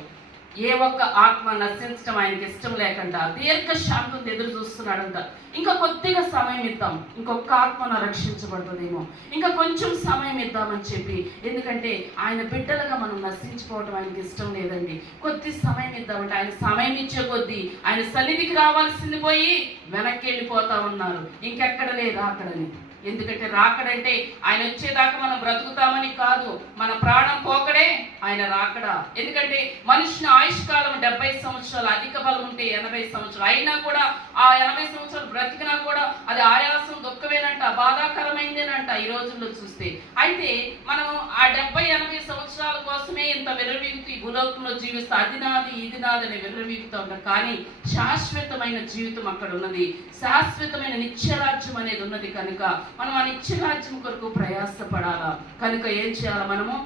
ఏ ఒక్క ఆత్మ నశించడం ఆయనకి ఇష్టం లేకుండా దీర్ఘ శాంతం ఎదురు చూస్తున్నాడంట. ఇంకా కొద్దిగా సమయం ఇద్దాం, ఇంకొక ఆత్మను రక్షించబడుతుందేమో, ఇంకా కొంచెం సమయం ఇద్దామని చెప్పి. ఎందుకంటే ఆయన బిడ్డలుగా మనం నశించుకోవడం ఆయనకి ఇష్టం లేదండి. కొద్ది సమయం ఇద్దామంటే ఆయన సమయం ఇచ్చే కొద్దీ ఆయన సన్నిధికి రావాల్సింది పోయి వెనక్కి వెళ్ళిపోతా ఉన్నారు. ఇంకెక్కడ లేదు రాకడని. ఎందుకంటే రాకడంటే ఆయన వచ్చేదాకా మనం బ్రతుకుతామని కాదు, మన ప్రాణం పోకడే ఆయన రాకడా. ఎందుకంటే మనుషుని ఆయుష్కాలం 70 సంవత్సరాలు, అధిక బలం ఉంటే 80 సంవత్సరాలు, అయినా కూడా ఆ 80 సంవత్సరాలు బ్రతికినా కూడా అది ఆయాసం దుఃఖమేనంట, బాధాకరమైందేనంట ఈ రోజుల్లో చూస్తే. అయితే మనం ఆ 70-80 సంవత్సరాల కోసమే ఇంత విర్రవీగుతూ ఈ భూలోకంలో జీవిస్తూ అది నాది ఇది నాది అని విర్రవీగుతూ ఉంటాం. కానీ శాశ్వతమైన జీవితం అక్కడ ఉన్నది, శాశ్వతమైన నిత్యరాజ్యం అనేది ఉన్నది. కనుక మనం ఆ నిత్యరాజ్యం కొరకు ప్రయాసపడాలా. కనుక ఏం చేయాలా, మనము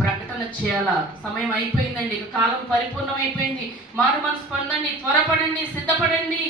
ప్రకటన చేయాలా. సమయం అయిపోయిందండి, ఇక కాలం పరిపూర్ణమైపోయింది. మారు మనసు పొందండి, త్వరపడండి, సిద్ధపడండి.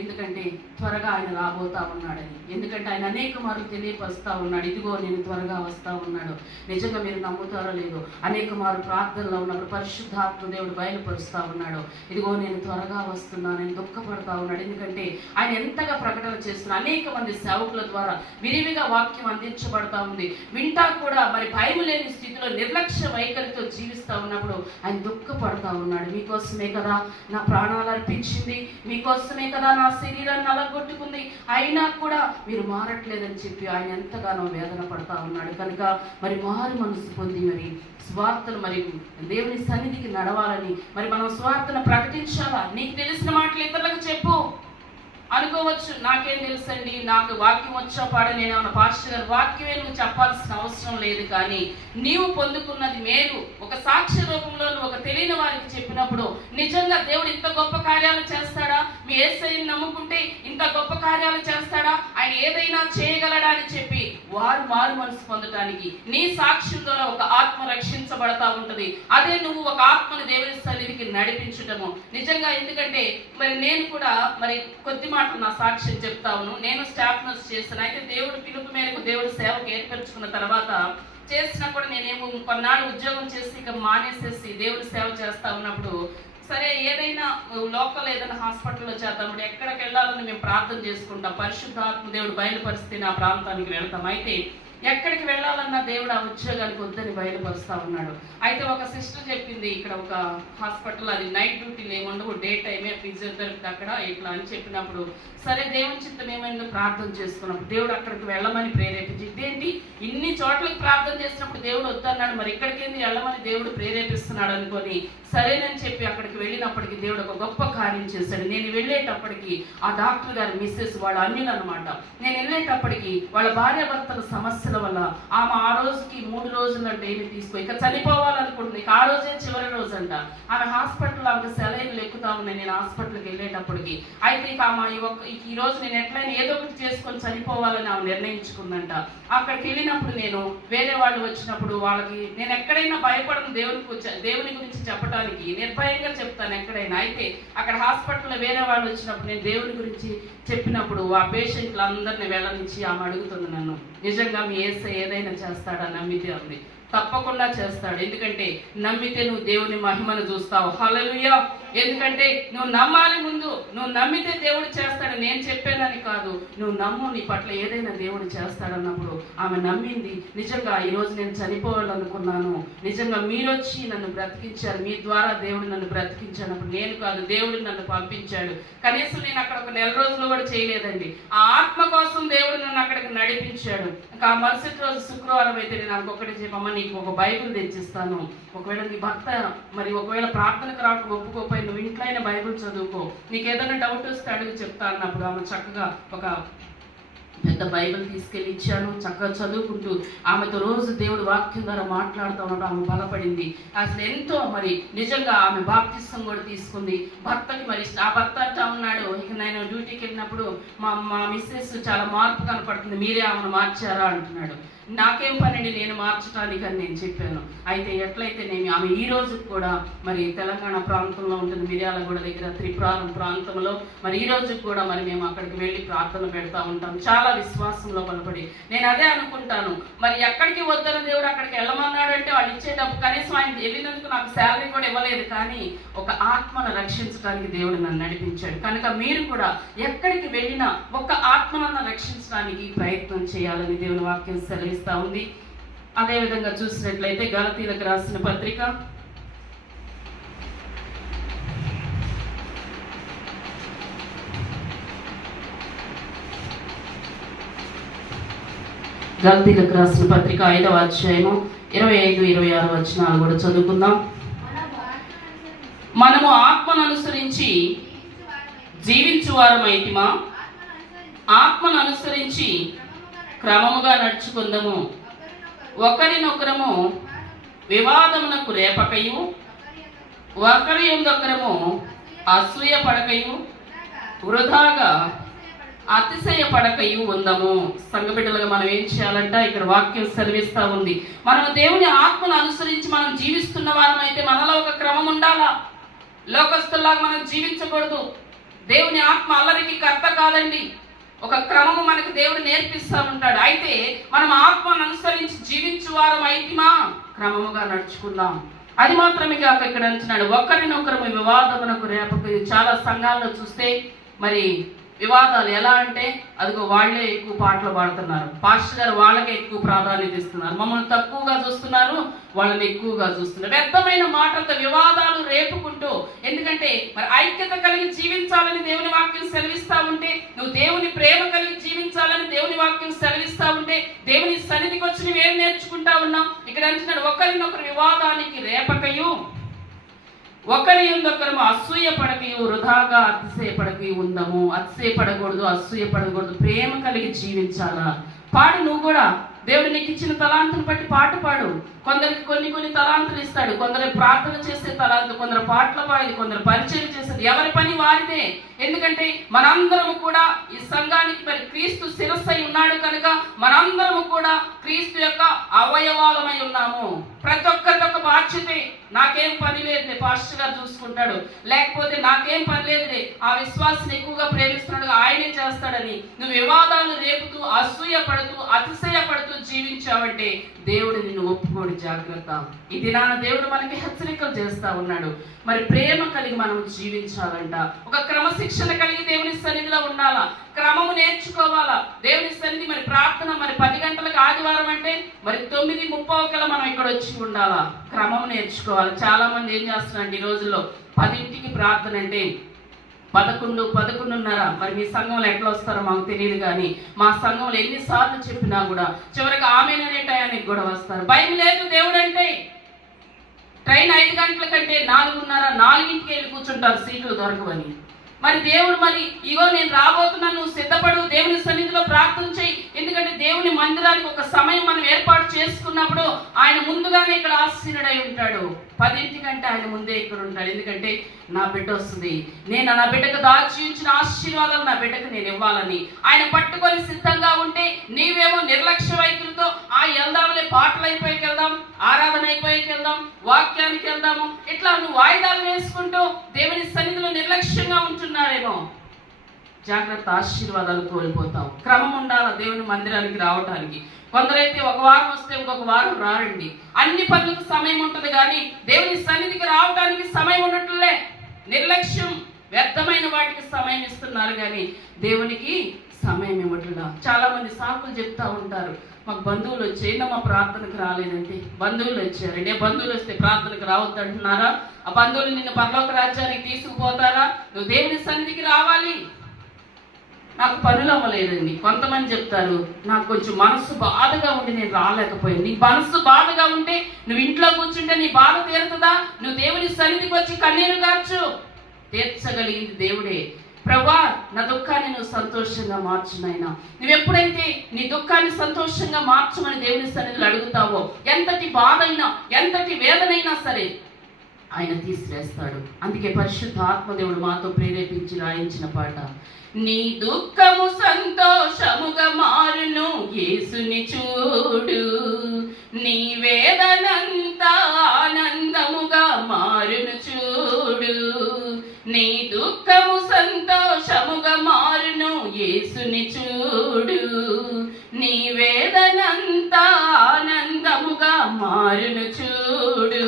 ఎందుకంటే త్వరగా ఆయన రాబోతా ఉన్నాడని. ఎందుకంటే ఆయన అనేక మార్లు తెలియపరుస్తూ ఉన్నాడు, ఇదిగో నేను త్వరగా వస్తూ ఉన్నాడు. నిజంగా మీరు నమ్ముతారో లేదో, అనేక మార్లు ప్రార్థనలో ఉన్నప్పుడు పరిశుద్ధాత్మ దేవుడు బయలుపరుస్తూ ఉన్నాడు, ఇదిగో నేను త్వరగా వస్తున్నాను, నేను దుఃఖపడతా ఉన్నాడు. ఎందుకంటే ఆయన ఎంతగా ప్రకటన చేస్తున్నారు, అనేక మంది సేవకుల ద్వారా విరివిగా వాక్యం అందించబడతా ఉంది. వింటా కూడా మరి భయం లేని స్థితిలో నిర్లక్ష్య వైఖరితో జీవిస్తూ ఉన్నప్పుడు ఆయన దుఃఖపడతా ఉన్నాడు. మీకోసమే కదా నా ప్రాణాలు అర్పించింది, మీకోసమే కదా నా శరీరాన్ని అలగొట్టుకుంది, అయినా కూడా మీరు మారట్లేదని చెప్పి ఆయన ఎంతగానో వేదన పడతా ఉన్నాడు. కనుక మరి మారు మనసు పొంది మరి స్వార్థను మరి దేవుని సన్నిధికి నడవాలని మరి మనం స్వార్థను ప్రకటించాలా. నీకు తెలిసిన మాటలు ఇతరులకు చెప్పు. అనుకోవచ్చు, నాకేం తెలుసండి, నాకు వాక్యం వచ్చా పాడ, నేను ఏమన్నా పాస్టర్ గారు వాక్యమే నువ్వు చెప్పాల్సిన అవసరం లేదు. కానీ నీవు పొందుకున్నది మేలు ఒక సాక్ష్య రూపంలో నువ్వు ఒక తెలియని వారికి చెప్పినప్పుడు నిజంగా దేవుడు ఇంత గొప్ప కార్యాలు చేస్తాడా, మీ యేసయ్యని నమ్ముకుంటే ఇంత గొప్ప కార్యాలు చేస్తాడా, ఆయన ఏదైనా చేయగలడా అని చెప్పి వారు మారు మనసు పొందడానికి నీ సాక్ష్యం ద్వారా ఒక ఆత్మ రక్షించబడతా ఉంటుంది. అదే నువ్వు ఒక ఆత్మను దేవుని సన్నిధికి నడిపించటము నిజంగా. ఎందుకంటే మరి నేను కూడా మరి కొద్ది నా సాక్ష్యం చెప్తాను. నేను స్టాఫ్ నర్స్ చేస్తాను. అయితే దేవుడు పిలుపు మేరకు దేవుడు సేవకు ఏర్పరచుకున్న తర్వాత చేసినా కూడా నేనేమో కొన్నాళ్ళు ఉద్యోగం చేసి ఇక మానేసేసి దేవుడి సేవ చేస్తా ఉన్నప్పుడు, సరే ఏదైనా లోకల్ ఏదైనా హాస్పిటల్లో చేద్దాం, ఎక్కడికి వెళ్ళాలని మేము ప్రార్థన చేసుకుంటాం, పరిశుద్ధాత్మ దేవుడు బయలుపరిస్తే నా ప్రాంతానికి వెళ్తాం. అయితే ఎక్కడికి వెళ్ళాలన్నా దేవుడు ఆ ఉద్యోగానికి వద్దని బయలుపరుస్తా ఉన్నాడు. అయితే ఒక సిస్టర్ చెప్పింది, ఇక్కడ ఒక హాస్పిటల్ అది నైట్ డ్యూటీలు ఏముండవు, డే టైమే ఫిజియోథెరపీ అక్కడ ఇట్లా అని చెప్పినప్పుడు, సరే దేవుని చిత్తం ఏమైందో ప్రార్థన చేసుకున్నప్పుడు దేవుడు అక్కడికి వెళ్ళమని ప్రేరేపించి, ఇదేంటి ఇన్ని చోట్లకి ప్రార్థన చేసినప్పుడు దేవుడు వద్దన్నాడు, మరి ఇక్కడికి ఏంది వెళ్ళమని దేవుడు ప్రేరేపిస్తున్నాడు అనుకొని సరేనని చెప్పి అక్కడికి వెళ్ళినప్పటికీ దేవుడు ఒక గొప్ప కార్యం చేశాడు. నేను వెళ్ళేటప్పటికి ఆ డాక్టర్ గారి మిస్సెస్ వాళ్ళ అన్యులు అనమాట, నేను వెళ్ళేటప్పటికి వాళ్ళ భార్యాభర్తల సమస్య సమస్యల వల్ల ఆమె ఆ రోజుకి 3 రోజుల డైలీ తీసుకో ఇక చనిపోవాలనుకుంటుంది. ఇక ఆ రోజే చివరి రోజు అంట. ఆమె హాస్పిటల్ ఆమెకు సెలైన్లు ఎక్కుతా ఉన్నాయి నేను హాస్పిటల్కి వెళ్ళేటప్పటికి. అయితే ఇక ఆమె ఈ రోజు నేను ఎట్లయినా ఏదో ఒకటి చేసుకొని చనిపోవాలని ఆమె నిర్ణయించుకుందంట. అక్కడికి వెళ్ళినప్పుడు నేను వేరే వాళ్ళు వచ్చినప్పుడు వాళ్ళకి నేను ఎక్కడైనా భయపడను దేవుని గురించి చెప్పడానికి, నిర్భయంగా చెప్తాను ఎక్కడైనా. అయితే అక్కడ హాస్పిటల్లో వేరే వాళ్ళు వచ్చినప్పుడు నేను దేవుని గురించి చెప్పినప్పుడు ఆ పేషెంట్లు అందరిని వెళ్ళనిచ్చి ఆమె అడుగుతుంది నన్ను, నిజంగా మీ యేసయ్య ఏదైనా చేస్తాడా నమ్మితే అంది. తప్పకుండా చేస్తాడు, ఎందుకంటే నమ్మితే నువ్వు దేవుని మహిమను చూస్తావు. హల్లెలూయా. ఎందుకంటే నువ్వు నమ్మాలి. ముందు నువ్వు నమ్మితే దేవుడు చేస్తాడు, నేను చెప్పేదని కాదు. నువ్వు నమ్ము, నీ పట్ల ఏదైనా దేవుడు చేస్తాడన్నప్పుడు ఆమె నమ్మింది. నిజంగా ఈరోజు నేను చనిపోవాలనుకున్నాను, నిజంగా మీరొచ్చి నన్ను బ్రతికించారు, మీ ద్వారా దేవుడు నన్ను బ్రతికించానప్పుడు నేను కాదు, దేవుడు నన్ను పంపించాడు. కనీసం నేను అక్కడ ఒక 1 రోజులు కూడా చేయలేదండి. ఆ ఆత్మ కోసం దేవుడు నన్ను అక్కడికి నడిపించాడు. ఇంకా ఆ మరుసటి రోజు శుక్రవారం అయితే నేను ఇంకొకటి చెప్పమ్మా, నీకు ఒక బైబిల్ తెచ్చిస్తాను, ఒకవేళ నీ భర్త మరి ఒకవేళ ప్రార్థనకు రావడం ఒప్పుకోపోయి నువ్వు ఇంట్లో అయినా బైబిల్ చదువుకో, నీకు ఏదైనా డౌట్ వస్తే అడుగు చెప్తా అన్నప్పుడు ఆమె చక్కగా ఒక పెద్ద బైబిల్ తీసుకెళ్ళి ఇచ్చాను. చక్కగా చదువుకుంటూ ఆమెతో రోజు దేవుడు వాక్యం ద్వారా మాట్లాడుతూ ఉండడం ఆమె బలపడింది. అసలు ఎంతో మరి నిజంగా ఆమె బాప్తిసం కూడా తీసుకుంది. భర్తకి మరి ఆ భర్త అంటా ఉన్నాడు, ఇక నేను డ్యూటీకి వెళ్ళినప్పుడు మా మిస్సెస్ చాలా మార్పు కనపడుతుంది, మీరే ఆమెను మార్చారా అంటున్నాడు. నాకేం పనండి నేను మార్చడానికి అని నేను చెప్పాను. అయితే ఎట్లయితేనేమి ఆమె ఈ రోజు కూడా మరి తెలంగాణ ప్రాంతంలో ఉంటుంది, మిర్యాలగూడ దగ్గర త్రిపురారం ప్రాంతంలో. మరి ఈ రోజు కూడా మరి మేము అక్కడికి వెళ్ళి ప్రార్థన పెడతా ఉంటాం, చాలా విశ్వాసంలో బలపడి. నేను అదే అనుకుంటాను, మరి ఎక్కడికి వద్దన దేవుడు అక్కడికి వెళ్ళమన్నాడు అంటే వాళ్ళు ఇచ్చేటప్పుడు కనీసం ఆయన వెళ్ళినందుకు నాకు శాలరీ కూడా ఇవ్వలేదు, కానీ ఒక ఆత్మను రక్షించడానికి దేవుడు నన్ను నడిపించాడు. కనుక మీరు కూడా ఎక్కడికి వెళ్ళినా ఒక ఆత్మను రక్షించడానికి ప్రయత్నం చేయాలని దేవుని వాక్యం సెలవిస్తుంది ఉంది. అదేవిధంగా చూసినట్లయితే గలతీలకు రాసిన పత్రిక గలతీలకు రాసిన పత్రిక 5వ అధ్యాయము 25-26 వచనాలు కూడా చదువుకుందాం. మనము ఆత్మను అనుసరించి జీవించువారమైతిమా, ఆత్మను అనుసరించి క్రమముగా నడుచుకుందాము, ఒకరినొకరము వివాదమునకు రేపకయు, ఒకరి యొందొకరము అసూయ పడకయు, వృధాగా అతిశయపడకయు ఉందము. సంఘబిడ్డలుగా మనం ఏం చేయాలంట, ఇక్కడ వాక్యం సెలవిస్తా ఉంది. మనం దేవుని ఆత్మను అనుసరించి మనం జీవిస్తున్న వారం అయితే మనలో ఒక క్రమం ఉండాలా. లోకస్తుల్లాగా మనం జీవించకూడదు. దేవుని ఆత్మ అల్లరికి కర్త కాదండి, ఒక క్రమము మనకు దేవుడు నేర్పిస్తూ ఉంటాడు. అయితే మనం ఆత్మను అనుసరించి జీవించు వారం అయితేమా క్రమముగా నడుచుకుందాం. అది మాత్రమే కాక ఇక్కడ అంటున్నాడు, ఒకరినొకరు వివాదమునకు రేపకు. చాలా సంఘాల్లో చూస్తే మరి వివాదాలు ఎలా అంటే, అదిగో వాళ్ళే ఎక్కువ పాటలు పాడుతున్నారు, పాస్టర్ గారు వాళ్ళకే ఎక్కువ ప్రాధాన్యత ఇస్తున్నారు, మమ్మల్ని తక్కువగా చూస్తున్నారు, వాళ్ళని ఎక్కువగా చూస్తున్నారు. వ్యర్థమైన మాటలతో వివాదాలు రేపుకుంటూ, ఎందుకంటే మరి ఐక్యత కలిగి జీవించాలని దేవుని వాక్యం సెలవిస్తా ఉంటే, నువ్వు దేవుని ప్రేమ కలిగి జీవించాలని దేవుని వాక్యం సెలవిస్తా ఉంటే, దేవుని సన్నిధికి వచ్చి నువ్వేం నేర్చుకుంటా ఉన్నావు? ఇక్కడ అంటున్నాడు, ఒకరినొకరు వివాదానికి రేపకయు, ఒకరి యొందొకరము అసూయ పడకయు, వృధాగా అతిశయపడకయు ఉందము. అతిశయపడకూడదు, అసూయ పడకూడదు, ప్రేమ కలిగి జీవించాలా. పాడు, నువ్వు కూడా దేవుడు నీకు ఇచ్చిన తలాంతును బట్టి పాట పాడు. కొందరికి కొన్ని తలాంతులు ఇస్తాడు, కొందరు ప్రార్థన చేసే తలాంతు, కొందరు పాటలు పాడేది, కొందరు పరిచయం చేసేది. ఎవరి పని వారిదే. ఎందుకంటే మనందరము కూడా ఈ సంఘానికి మరి క్రీస్తు శిరస్సు అయి ఉన్నాడు కనుక మనందరము కూడా క్రీస్తు యొక్క అవయవాలమై ఉన్నాము. ప్రతి ఒక్కరితో ఒక బాధ్యతే. నాకేం పని లేదులే, పాస్టర్ గారు చూసుకుంటాడు, లేకపోతే నాకేం పని లేదులే, ఆ విశ్వాసాన్ని ఎక్కువగా ప్రేమిస్తున్నాడు, ఆయనే చేస్తాడని నువ్వు వివాదాలు రేపుతూ, అసూయ పడుతూ, అతిశయపడుతూ జీవించావంటే దేవుడు నిన్ను ఒప్పుకోడు. జాగ్రత్త. ఈ దినాన దేవుడు మనకి హెచ్చరికలు చేస్తా ఉన్నాడు. మరి ప్రేమ కలిగి మనం జీవించాలంట. ఒక క్రమశిక్షణ కలిగి దేవుని సన్నిధిలో ఉండాలా, క్రమము నేర్చుకోవాలా. దేవుని సన్నిధి మరి ప్రార్థన మరి 10 గంటలకు ఆదివారం అంటే మరి 9:30 మనం ఇక్కడ వచ్చి ఉండాలా, క్రమం నేర్చుకోవాలి. చాలా మంది ఏం చేస్తున్నారంటే ఈ రోజుల్లో 10ంటికి ప్రార్థన అంటే 11, 11:30. మరి మీ సంఘంలో ఎట్లా వస్తారో మాకు తెలియదు, కానీ మా సంఘంలో ఎన్నిసార్లు చెప్పినా కూడా చివరికి ఆమెననే టయానికి కూడా వస్తారు. భయం లేదు దేవుడు అంటే. ట్రైన్ 5 గంటల కంటే 4:30, 4ంటికి వెళ్ళి కూర్చుంటారు సీట్లు దొరకవని. మరి దేవుడు మరి ఇగో నేను రాబోతున్నాను, నువ్వు సిద్ధపడు, దేవుని సన్నిధిలో ప్రార్థన చేయి. ఎందుకంటే దేవుని మందిరానికి ఒక సమయం మనం ఏర్పాటు చేసుకున్నప్పుడు ఆయన ముందుగానే ఇక్కడ ఆసీనుడై ఉంటాడు. 10 కంటే ఆయన ముందే ఇక్కడ ఉంటాడు. ఎందుకంటే నా బిడ్డ వస్తుంది, నేను నా బిడ్డకు దాచి ఉంచిన ఆశీర్వాదాలు నా బిడ్డకు నేను ఇవ్వాలని ఆయన పట్టుకొని సిద్ధంగా ఉంటే, నీవేమో నిర్లక్ష్య వైఖరితో వెళ్దాంలే, పాటలు అయిపోయాక వెళ్దాం, ఆరాధన అయిపోయాక వెళ్దాం, వాక్యానికి వెళ్దాము, ఇట్లా నువ్వు వాయిదాలు వేసుకుంటూ దేవుని సన్నిధిలో నిర్లక్ష్యంగా ఉంటున్నాడేమో. జాగ్రత్త, ఆశీర్వాదాలు కోల్పోతావు. క్రమం ఉండాలా దేవుని మందిరానికి రావటానికి. కొందరైతే ఒక వారం వస్తే ఇంకొక వారం రారండి. అన్ని పనులకు సమయం ఉంటుంది కానీ దేవుని సన్నిధికి రావడానికి సమయం ఉండట్లే. నిర్లక్ష్యం, వ్యర్థమైన వాటికి సమయం ఇస్తున్నారు కానీ దేవునికి సమయం ఇవ్వట్లా. చాలా మంది సాకులు చెప్తా ఉంటారు, మాకు బంధువులు వచ్చేయండి, మా ప్రార్థనకు రాలేదంటే. బంధువులు వచ్చారండి, బంధువులు వస్తే ప్రార్థనకు రావద్దు అంటున్నారా? ఆ బంధువులు నిన్ను పరలోక రాజ్యానికి తీసుకుపోతారా? నువ్వు దేవుని సన్నిధికి రావాలి. నాకు పనులు అవ్వలేదండి. కొంతమంది చెప్తారు, నాకు కొంచెం మనసు బాధగా ఉండి నేను రాలేకపోయాను. నీ మనసు బాధగా ఉంటే నువ్వు ఇంట్లో కూర్చుంటే నీ బాధ తీరుతుందా? నువ్వు దేవుని సన్నిధికి వచ్చి కన్నీరు గార్చు. తీర్చగలిగింది దేవుడే. ప్రభువా, నా దుఃఖాన్ని నువ్వు సంతోషంగా మార్చునైనా. నువ్వు ఎప్పుడైతే నీ దుఃఖాన్ని సంతోషంగా మార్చమని దేవుని సన్నిధిలో అడుగుతావో, ఎంతటి బాధ అయినా, ఎంతటి వేదనైనా సరే ఆయన తీసివేస్తాడు. అందుకే పరిశుద్ధ ఆత్మదేవుడు మాతో ప్రేరేపించి రాయించిన పాట, నీ దుఃఖము సంతోషముగా మారును యేసుని చూడు, నీ వేదనంతా ఆనందముగా మారును చూడు. నీ దుఃఖము సంతోషముగా మారును యేసుని చూడు, నీ వేదనంతా ఆనందముగా మారును చూడు.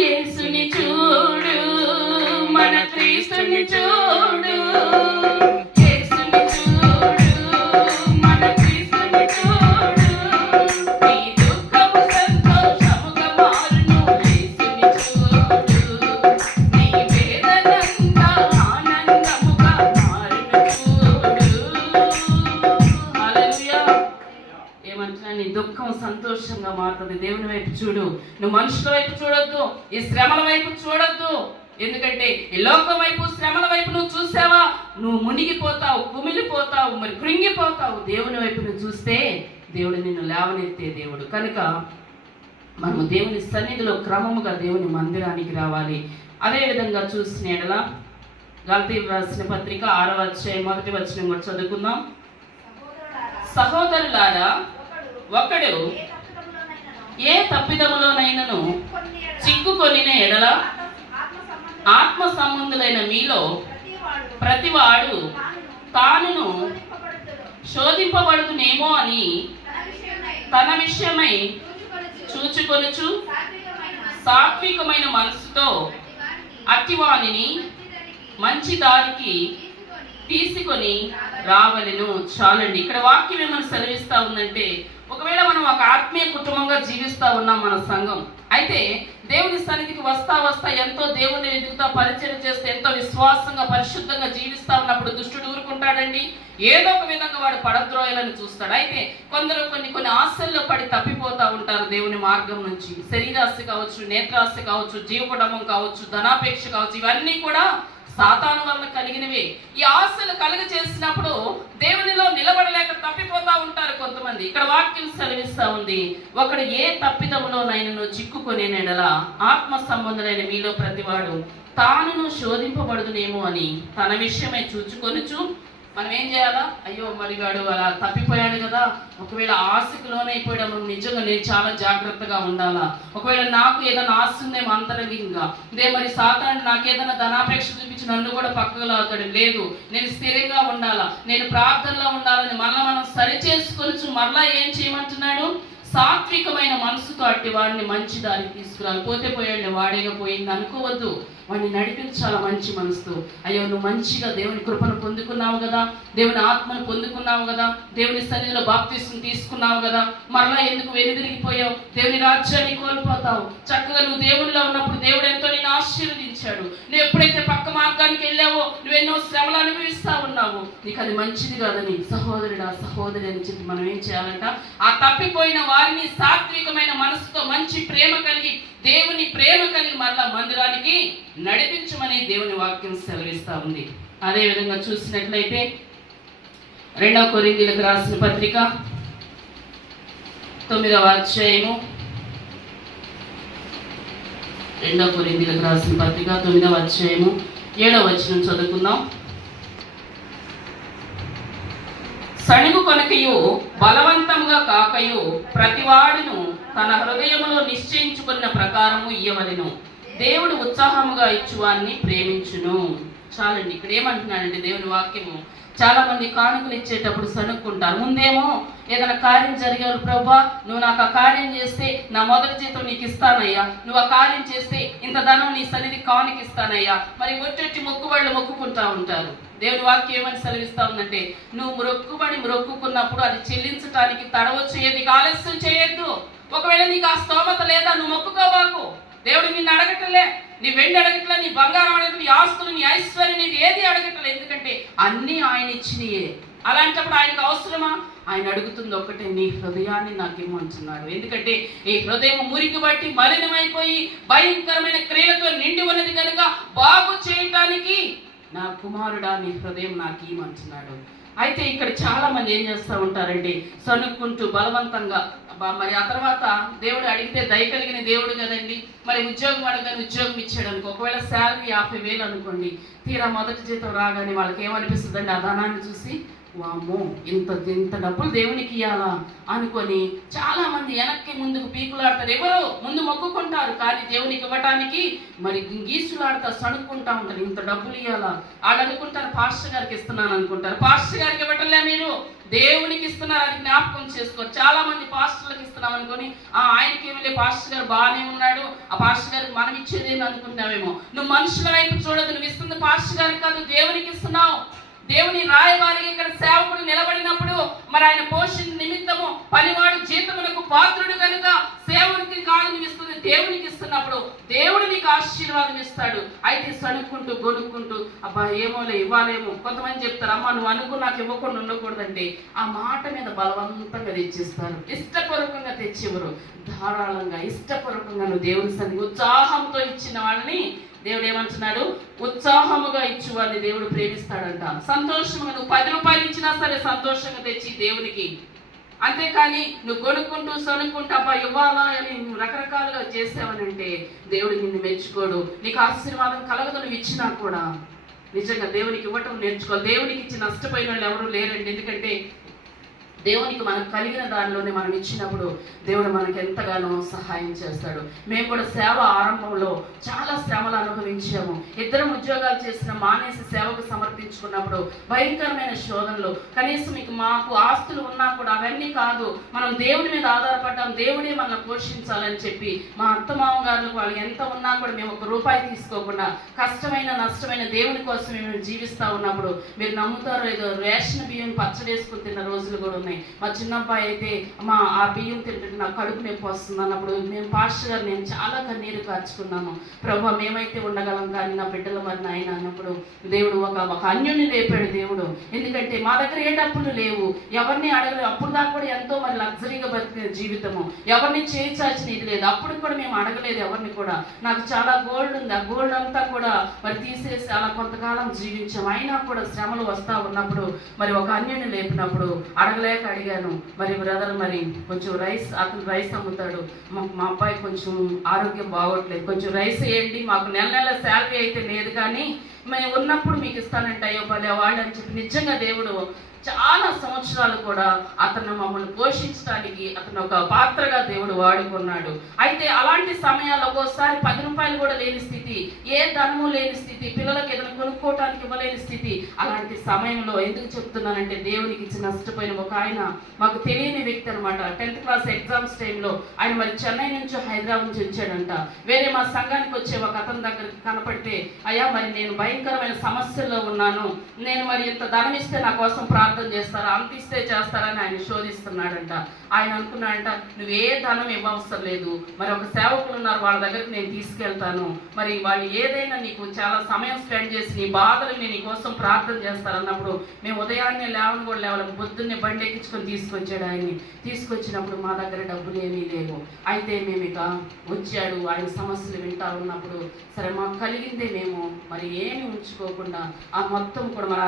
యేసుని చూడు, మన క్రీస్తుని చూడు, యేసుని చూడు, మన క్రీస్తుని చూడు. నీ దుఃఖము సంతోషముగా మారును యేసుని చూడు, నీ వేదనంతా ఆనందముగా మారును చూడు. హల్లెలూయా. ఏమంటున్నా, నీ దుఃఖం సంతోషంగా మారుతుంది. దేవుని వైపు చూడు. నువ్వు మనుషుల వైపు చూడొద్దు, ఈ శ్రమల వైపు చూడొద్దు. ఎందుకంటే ఈ లోకం వైపు, శ్రమల వైపు నువ్వు చూసావా, నువ్వు మునిగిపోతావు, కుమిలిపోతావు, మరి కృంగిపోతావు. దేవుని వైపు నువ్వు చూస్తే దేవుడు నిన్ను లేవనెత్తే దేవుడు. కనుక మనము దేవుని సన్నిధిలో క్రమముగా దేవుని మందిరానికి రావాలి. అదేవిధంగా చూసిన ఎడల గలతీయులకు రాసిన పత్రిక 6వ అధ్యాయం 1వ వచనం కూడా చదువుకుందాం. సహోదరులారా, ఒకడు ఏ తప్పిదములోనైనను చిక్కుకొనిన ఎడల ఆత్మ సంబంధులైన మీలో ప్రతివాడు తానును శోధింపబడుతునేమో అని తన విషయమై చూచుకొనుచు సాత్వికమైన మనసుతో అట్టివానిని మంచి దారికి తీసుకొని రావలెను. చాలండి. ఇక్కడ వాక్యం ఏమని సెలవిస్తా ఉందంటే, ఒకవేళ మనం ఒక ఆత్మీయ కుటుంబంగా జీవిస్తా ఉన్నాం మన సంఘం, అయితే దేవుని సన్నిధికి వస్తా ఎంతో దేవుని ఎదుగుతా పరిచయం చేస్తే ఎంతో విశ్వాసంగా పరిశుద్ధంగా జీవిస్తా ఉన్నప్పుడు దుష్టుడు ఊరుకుంటాడండి. ఏదో ఒక విధంగా వాడు పడద్రోయాలని చూస్తాడు. అయితే కొందరు కొన్ని ఆశల్లో పడి తప్పిపోతా ఉంటారు దేవుని మార్గం నుంచి. శరీరాశ కావచ్చు, నేత్రాశ కావచ్చు, జీవకుటుంబం కావచ్చు, ధనాపేక్ష కావచ్చు, ఇవన్నీ కూడా సాతాను వల్ల కలిగినవి. ఈ ఆశలు కలుగ చేసినప్పుడు దేవునిలో నిలబడలేక తప్పిపోతా ఉంటారు కొంతమంది. ఇక్కడ వాక్యం సెలవిస్తా ఉంది, ఒకడు ఏ తప్పిదములోనైనను చిక్కుకొనేనెడల ఆత్మ సంబంధులైన మీలో ప్రతివాడు తానును శోధింపబడుదునేమో అని తన విషయమై చూచుకొనుచు. మనం ఏం చేయాలా? అయ్యో మరిగాడు అలా తప్పిపోయాడు కదా, ఒకవేళ ఆశకు లోనైపోయాడు, నిజంగా నేను చాలా జాగ్రత్తగా ఉండాలా. ఒకవేళ నాకు ఏదైనా ఆశ ఉందేమో అంతరంగికంగా, ఇదే మరి సాతాను నాకేదైనా ధనాపేక్ష చూపించి నన్ను కూడా పక్కకు లాగుతాడు. లేదు, నేను స్థిరంగా ఉండాలా, నేను ప్రార్థనలో ఉండాలని మరలా మనం సరి చేసుకొచ్చు. మరలా ఏం చేయమంటున్నాడు? సాత్వికమైన మనసుతో అట్టి వాడిని మంచి దారికి తీసుకురాలి. పోతే పోయాడు, వాడేగా పోయింది అనుకోవద్దు. వాడిని నడిపించాల మంచి మనసుతో. అయ్యో నువ్వు మంచిగా దేవుని కృపను పొందుకున్నావు కదా, దేవుని ఆత్మను పొందుకున్నావు కదా, దేవుని సన్నిధిలో బాప్తిస్మం తీసుకున్నావు కదా, మరలా ఎందుకు వెనుదిరిగిపోయావు? దేవుని రాజ్యాన్ని కోల్పోతావు. చక్కగా నువ్వు దేవునిలో ఉన్నప్పుడు దేవుడు ఎంతో నిన్ను ఆశీర్వదించాడు. నువ్వు ఎప్పుడైతే పక్క మార్గానికి వెళ్ళావో నువ్వెన్నో శ్రమలు అనుభవిస్తా ఉన్నావు. నీకు అది మంచిది కాదని సహోదరుడా సహోదరి అని చెప్పి మనం ఏం చేయాలంట? ఆ తప్పిపోయిన వారిని సాత్వికమైన మనసుతో మంచి ప్రేమ కలిగి, దేవుని ప్రేమ కలిగి మరలా మందిరానికి నడిపించమని దేవుని వాక్యం సెలవిస్తా ఉంది. అదేవిధంగా చూసినట్లయితే 2వ కొరింథీయులకు రాసిన పత్రిక 9వ అధ్యాయము 2 కొరింథీయులకు రాసిన పత్రిక 9వ అధ్యాయము 7వ వచనం చదువుకుందాం. సణుగు కొనకయు బలవంతముగా కాకయు ప్రతివాడును తన హృదయములో నిశ్చయించుకున్న ప్రకారము ఇయ్యవలెను. దేవుడు ఉత్సాహముగా ఇచ్చువాన్ని ప్రేమించును. చాలండి. ఇక్కడ ఏమంటున్నాడంటే దేవుని వాక్యము, చాలా మంది కానుకలు ఇచ్చేటప్పుడు సనుక్కుంటారు. ముందేమో ఏదైనా కార్యం జరిగారు, ప్రభువా నువ్వు నాకు ఆ కార్యం చేస్తే నా మొదటి జీతం నీకు ఇస్తానయ్యా, నువ్వు ఆ కార్యం చేస్తే ఇంత ధనం నీ సన్నిధి కానుక ఇస్తానయ్యా, మరి ఒట్టి మొక్కుబళ్ళు మొక్కుకుంటా ఉంటారు. దేవుని వాక్యం ఏమని సెలవిస్తా ఉందంటే, నువ్వు మొక్కుకున్నప్పుడు అది చెల్లించడానికి తడవ చేయదు, ఆలస్యం చేయొద్దు. ఒకవేళ నీకు ఆ స్తోమత లేదా, నువ్వు మొక్కుకోబాకు. దేవుడు నిన్ను అడగట్లే, నీ వెండి అడగట్లే, నీ బంగారం అడగట్లే, నీ ఆస్తులు, నీ ఐశ్వర్యం, నీది ఏది అడగట్లే. ఎందుకంటే అన్నీ ఆయన ఇచ్చినయే. అలాంటప్పుడు ఆయనకు అవసరమా? ఆయన అడుగుతుంది ఒక్కటే, నీ హృదయాన్ని నాకు ఇమ్మంటున్నాడు. ఎందుకంటే ఈ హృదయం మురికి బట్టి మలినమైపోయి భయంకరమైన క్రియలతో నిండి ఉన్నది కనుక బాగు చేయటానికి నా కుమారుడా నీ హృదయం నాకు ఇమ్మంటున్నాడు. అయితే ఇక్కడ చాలా మంది ఏం చేస్తూ ఉంటారండి, సనుక్కుంటూ బలవంతంగా. మరి ఆ తర్వాత దేవుడు అడిగితే దయ కలిగిన దేవుడు కదండి, మరి ఉద్యోగం అడగని ఉద్యోగం ఇచ్చాడు అనుకో. ఒకవేళ శాలరీ 50,000 అనుకోండి, తీరా మొదటి జీతం రాగానే వాళ్ళకి ఏమనిపిస్తుందండి, ఆ ధనాన్ని చూసి వామ్మో ఇంత డబ్బులు దేవునికి ఇవ్వాలా అనుకొని చాలా మంది వెనక్కి ముందుకు పీకులాడతారు. ఎవరు ముందు మొక్కుకుంటారు, కానీ దేవునికి ఇవ్వటానికి మరి గీసులాడతా సడుక్కుంటా ఉంటారు. ఇంత డబ్బులు ఇవ్వాలా? వాళ్ళు అనుకుంటారు పాస్టర్ గారికి ఇస్తున్నాను అనుకుంటారు. పాస్టర్ గారికి ఇవ్వటంలే, మీరు దేవునికి ఇస్తున్నారు, అది జ్ఞాపకం చేసుకోరు. చాలా మంది పాస్టర్లకు ఇస్తున్నాం అనుకొని ఆయనకి ఏమిలే, పాస్టర్ గారు బాగానే ఉన్నాడు, ఆ పాస్టర్ గారికి మనం ఇచ్చేదేమి అనుకుంటున్నావేమో. నువ్వు మనుషుల వైపు చూడదు, నువ్వు ఇస్తుంది పాస్టర్ గారికి కాదు, దేవునికి ఇస్తున్నావు. దేవుని రాయవారికి ఇక్కడ సేవకుడు నిలబడినప్పుడు మరి ఆయన పోషణ నిమిత్తము పనివాడు జీతములకు పాత్రుడు కనుక సేవకుడికి కాదు నువ్వు ఇస్తుంది, దేవునికి ఇస్తున్నప్పుడు దేవుడు నీకు ఆశీర్వాదం ఇస్తాడు. అయితే సణుక్కుంటూ గొనుక్కుంటూ అబ్బా ఏమోలే ఇవ్వాలేమో. కొంతమంది చెప్తారు, అమ్మ నువ్వు అనుకో నాకు ఇవ్వకుండా ఉండకూడదంటే ఆ మాట మీద బలవంతంగా తెచ్చిస్తారు. ఇష్టపూర్వకంగా తెచ్చివ్వరు, ధారాళంగా ఇష్టపూర్వకంగా నువ్వు దేవుని సన్నిధి ఉత్సాహంతో ఇచ్చిన వాళ్ళని దేవుడు ఏమంటున్నాడు, ఉత్సాహముగా ఇచ్చు వాళ్ళని దేవుడు ప్రేమిస్తాడంట. సంతోషంగా నువ్వు 10 రూపాయలు ఇచ్చినా సరే సంతోషంగా తెచ్చి దేవునికి. అంతేకాని నువ్వు కొనుక్కుంటూ సొనుక్కుంటూ అబ్బా ఇవ్వాలా అని నువ్వు రకరకాలుగా చేసావనంటే దేవుడు నిన్ను మెచ్చుకోడు, నీకు ఆశీర్వాదం కలగదు. నువ్వు ఇచ్చినా కూడా నిజంగా దేవునికి ఇవ్వటం నేర్చుకోవాలి. దేవునికి ఇచ్చి నష్టపోయిన వాళ్ళు ఎవరు లేరండి. ఎందుకంటే దేవునికి మనకు కలిగిన దానిలోనే మనం ఇచ్చినప్పుడు దేవుడు మనకు ఎంతగానో సహాయం చేస్తాడు. మేము కూడా సేవ ఆరంభంలో చాలా శ్రమలు అనుభవించాము. 2 ఉద్యోగాలు చేసిన మానేసి సేవకు సమర్పించుకున్నప్పుడు భయంకరమైన శోధనలు. కనీసం మాకు ఆస్తులు ఉన్నా కూడా అవన్నీ కాదు, మనం దేవుడి మీద ఆధారపడ్డాం, దేవుడే మనల్ని పోషించాలని చెప్పి మా అత్తమామ గారు వాళ్ళు ఎంత ఉన్నా కూడా మేము 1 రూపాయి తీసుకోకుండా కష్టమైన నష్టమైన దేవుని కోసం మేము జీవిస్తూ ఉన్నప్పుడు మీరు నమ్ముతారో ఏదో రేషన్ బియ్యం పచ్చడి వేసుకుని తిన్న రోజులు కూడా ఉన్నాయి. మా చిన్నబ్బాయి అయితే ఆ బియ్యం తింటుంటే నాకు కడుపు నొప్పి వస్తుంది అన్నప్పుడు మేము పాస్టర్ గారు నేను చాలా కన్నీరు కార్చుకున్నాము. ప్రభు మేమైతే ఉండగలం కానీ నా బిడ్డల మరి నాయన అన్నప్పుడు దేవుడు ఒక అన్యుని లేపాడు దేవుడు. ఎందుకంటే మా దగ్గర ఏ డబ్బులు లేవు, ఎవరిని అడగలేదు. అప్పుడు దాకా కూడా ఎంతో మరి లగ్జరీగా బతికిన జీవితము, ఎవరిని చేయించాల్సిన ఇది లేదు. అప్పుడు కూడా మేము అడగలేదు ఎవరిని కూడా. నాకు చాలా గోల్డ్ ఉంది, ఆ గోల్డ్ అంతా కూడా మరి తీసేసి అలా కొంతకాలం జీవించాము. అయినా కూడా శ్రమలు వస్తూ ఉన్నప్పుడు మరి ఒక అన్యుని లేపినప్పుడు అడగలేక అడిగాను, మరి బ్రదర్ మరి కొంచెం అతను రైస్ అమ్ముతాడు, మా అబ్బాయి కొంచెం ఆరోగ్యం బాగోట్లేదు, కొంచెం రైస్ వేయండి, మాకు నెల శాలరీ అయితే లేదు కానీ మేము ఉన్నప్పుడు మీకు ఇస్తానంటే అయ్యో భలే వాళ్ళు అని చెప్పి నిజంగా దేవుడు చాలా సంవత్సరాలు కూడా అతను మమ్మల్ని పోషించడానికి అతను ఒక పాత్రగా దేవుడు వాడుకున్నాడు. అయితే అలాంటి సమయాల్లో ఒక్కోసారి 10 రూపాయలు కూడా లేని స్థితి, ఏ ధనము లేని స్థితి, పిల్లలకు ఏదైనా కొనుక్కోవటానికి ఇవ్వలేని స్థితి. అలాంటి సమయంలో ఎందుకు చెప్తున్నానంటే దేవునికి ఇచ్చి నష్టపోయిన ఒక ఆయన మాకు తెలియని వ్యక్తి అనమాట. 10th క్లాస్ ఎగ్జామ్స్ టైంలో ఆయన మరి చెన్నై నుంచి హైదరాబాద్ నుంచి వచ్చాడంట. వేరే మా సంఘానికి వచ్చే ఒక అతని దగ్గరికి కనపడితే అయ్యా మరి నేను భయంకరమైన సమస్యల్లో ఉన్నాను, నేను మరి ఇంత ధనం ఇస్తే నా కోసం ప్రార్థన చేస్తారా, అంత ఇస్తే చేస్తారని ఆయన శోధిస్తున్నాడంట. ఆయన అనుకున్నాడంట నువ్వే ధనం ఇవ్వవసరం లేదు, మరి ఒక సేవకులు ఉన్నారు వాళ్ళ దగ్గరికి నేను తీసుకెళ్తాను, మరి వాళ్ళు ఏదైనా నీకు చాలా సమయం స్పెండ్ చేసి నీ బాధలు నేను నీ కోసం ప్రార్థన చేస్తారన్నప్పుడు మేము ఉదయాన్నే లేవని పొద్దున్నే బండి ఎక్కించుకొని తీసుకొచ్చాడు. ఆయన్ని తీసుకొచ్చినప్పుడు మా దగ్గర డబ్బులు ఏమీ లేవు. అయితే మేము ఇక వచ్చాడు ఆయన సమస్యలు వింటా ఉన్నప్పుడు సరే మాకు కలిగిందే మేము మరి ఏమి ఉంచుకోకుండా ఆ మొత్తం కూడా మన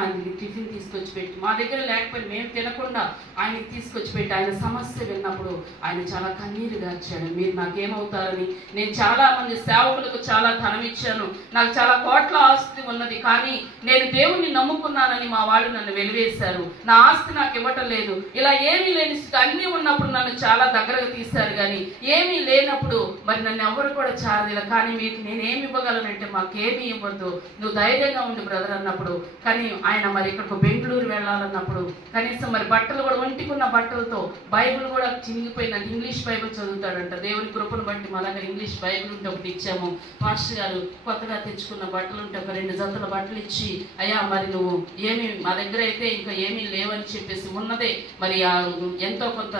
ఆయనకి టిఫిన్ తీసుకొచ్చి పెట్టి, మా దగ్గర లేకపోయినా మేము తినకుండా ఆయనకి తీసుకొచ్చి పెట్టి ఆయన సమస్య విన్నప్పుడు ఆయన చాలా కన్నీరు గార్చాడు. మీరు నాకేమవుతారని, నేను చాలా మంది సేవకులకు చాలా ధనం ఇచ్చాను, నాకు చాలా కోట్ల ఆస్తి ఉన్నది, కానీ నేను దేవుణ్ణి నమ్ముకున్నానని మా వాళ్ళు నన్ను వెలివేశారు, నా ఆస్తి నాకు ఇవ్వటం లేదు, ఇలా ఏమీ లేని స్థితి. అన్నీ ఉన్నప్పుడు నన్ను చాలా దగ్గరగా తీశారు, కానీ ఏమీ లేనప్పుడు మరి నన్ను ఎవరు కూడా చారదిలా. కానీ మీకు నేనేమి ఇవ్వగలనంటే మాకేమీ ఇవ్వద్దు, నువ్వు ధైర్యంగా ఉండు బ్రదర్ అన్నప్పుడు. కానీ ఆయన మరి ఇక్కడికి బెంగళూరు వెళ్ళాలన్నప్పుడు కనీసం మరి బట్టలు కూడా ఒంటికున్న బట్టలతో, బైబిల్ కూడా చినిగిపోయిందంటే ఇంగ్లీష్ బైబిల్ చదువుతాడంట. దేవుని కృపను బట్టి మళ్ళీ ఇంగ్లీష్ బైబిల్ ఉంటే ఒకటి ఇచ్చాము. పాస్టర్ గారు కొత్తగా తెచ్చుకున్న బట్టలు ఉంటే ఒక 2 జతల బట్టలు ఇచ్చి, అయ్యా మరి నువ్వు ఏమి, మా దగ్గర అయితే ఇంకా ఏమీ లేవని చెప్పేసి ఉన్నదే మరి ఎంతో కొంత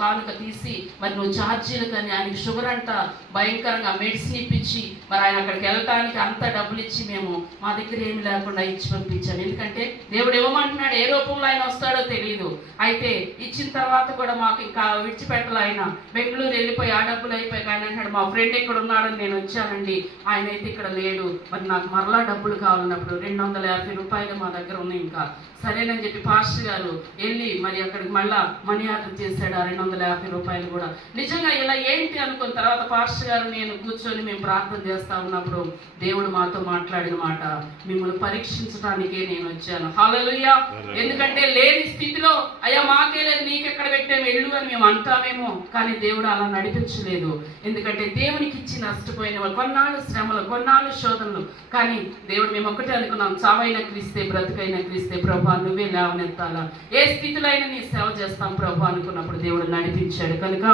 కానుక తీసి మరి నువ్వు ఛార్జీలు, కానీ ఆయనకి షుగర్ అంట భయంకరంగా మెడిసిన్ ఇప్పించి మరి ఆయన అక్కడికి వెళ్ళటానికి అంత డబ్బులు ఇచ్చి మేము మా దగ్గర ఏమి లేకుండా ఇచ్చి పంపించాను. ఎందుకంటే దేవుడు ఇవ్వమంటున్నాడు, ఏ రూపంలో ఆయన వస్తాడో తెలియదు. అయితే ఇచ్చిన తర్వాత కూడా మాకు ఇంకా విడిచిపెట్టాలి. ఆయన బెంగళూరు వెళ్ళిపోయి ఆ డబ్బులు అయిపోయి ఆయన అంటాడు, మా ఫ్రెండ్ ఇక్కడ ఉన్నాడని నేను వచ్చానండి, ఆయన అయితే ఇక్కడ లేడు, మరి నాకు మరలా డబ్బులు కావాలన్నప్పుడు 250 రూపాయలు మా దగ్గర ఉన్నాయి. ఇంకా సరేనని చెప్పి పాస్టర్ గారు వెళ్ళి మరి అక్కడికి మళ్ళా మనీ ఆర్డర్ చేశాడు, ఆ 250 రూపాయలు కూడా. నిజంగా ఇలా ఏంటి అనుకున్న తర్వాత పాస్టర్ గారు నేను కూర్చొని మేము ప్రార్థన చేస్తా ఉన్నప్పుడు దేవుడు మాతో మాట్లాడిన మాట, మిమ్మల్ని పరీక్షించడానికే నేను వచ్చాను. హల్లెలూయా. ఎందుకంటే లేని స్థితిలో అయ్యా మాకే లేదు, నీకెక్కడ పెట్టాము వెళ్ళు అని మేము అంటామేమో, కానీ దేవుడు అలా నడిపించలేదు. ఎందుకంటే దేవునికి ఇచ్చి నష్టపోయిన వాళ్ళు కొన్నాళ్ళు శ్రమలు, కొన్నాళ్ళు శోధనలు, కానీ దేవుడు మేము ఒక్కటే అనుకున్నాం, చావైన క్రీస్తే బ్రతుకైన క్రీస్తే, ప్రభా నువ్వే లేవనెత్తాలా, ఏ స్థితిలో అయినా నీ సేవ చేస్తాం ప్రభు అనుకున్నప్పుడు దేవుడు నడిపించాడు. కనుక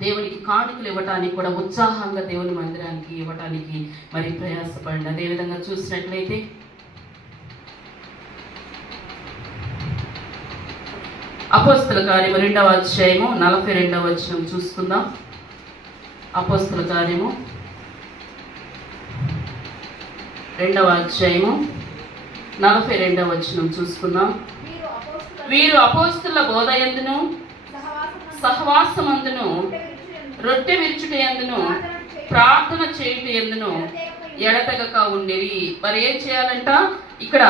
దేవునికి కానుకలు ఇవ్వటానికి కూడా ఉత్సాహంగా దేవుని మందిరానికి ఇవ్వటానికి మరి ప్రయాసపడండి. అదేవిధంగా చూసినట్లయితే అపోస్తల కార్యము 2వ అధ్యాయము 42వ వచనం చూసుకుందాం. అపోస్తల కార్యము 2వ అధ్యాయము 42వ వచనం చూసుకుందాం. వీరు అపోస్తల బోధయందును సహవాసమందును రొట్టె విరుచుటయందును ప్రార్థన చేయుటయందును ఎడతెగక ఉండిరి. మరి ఏం చేయాలంట, ఇక్కడ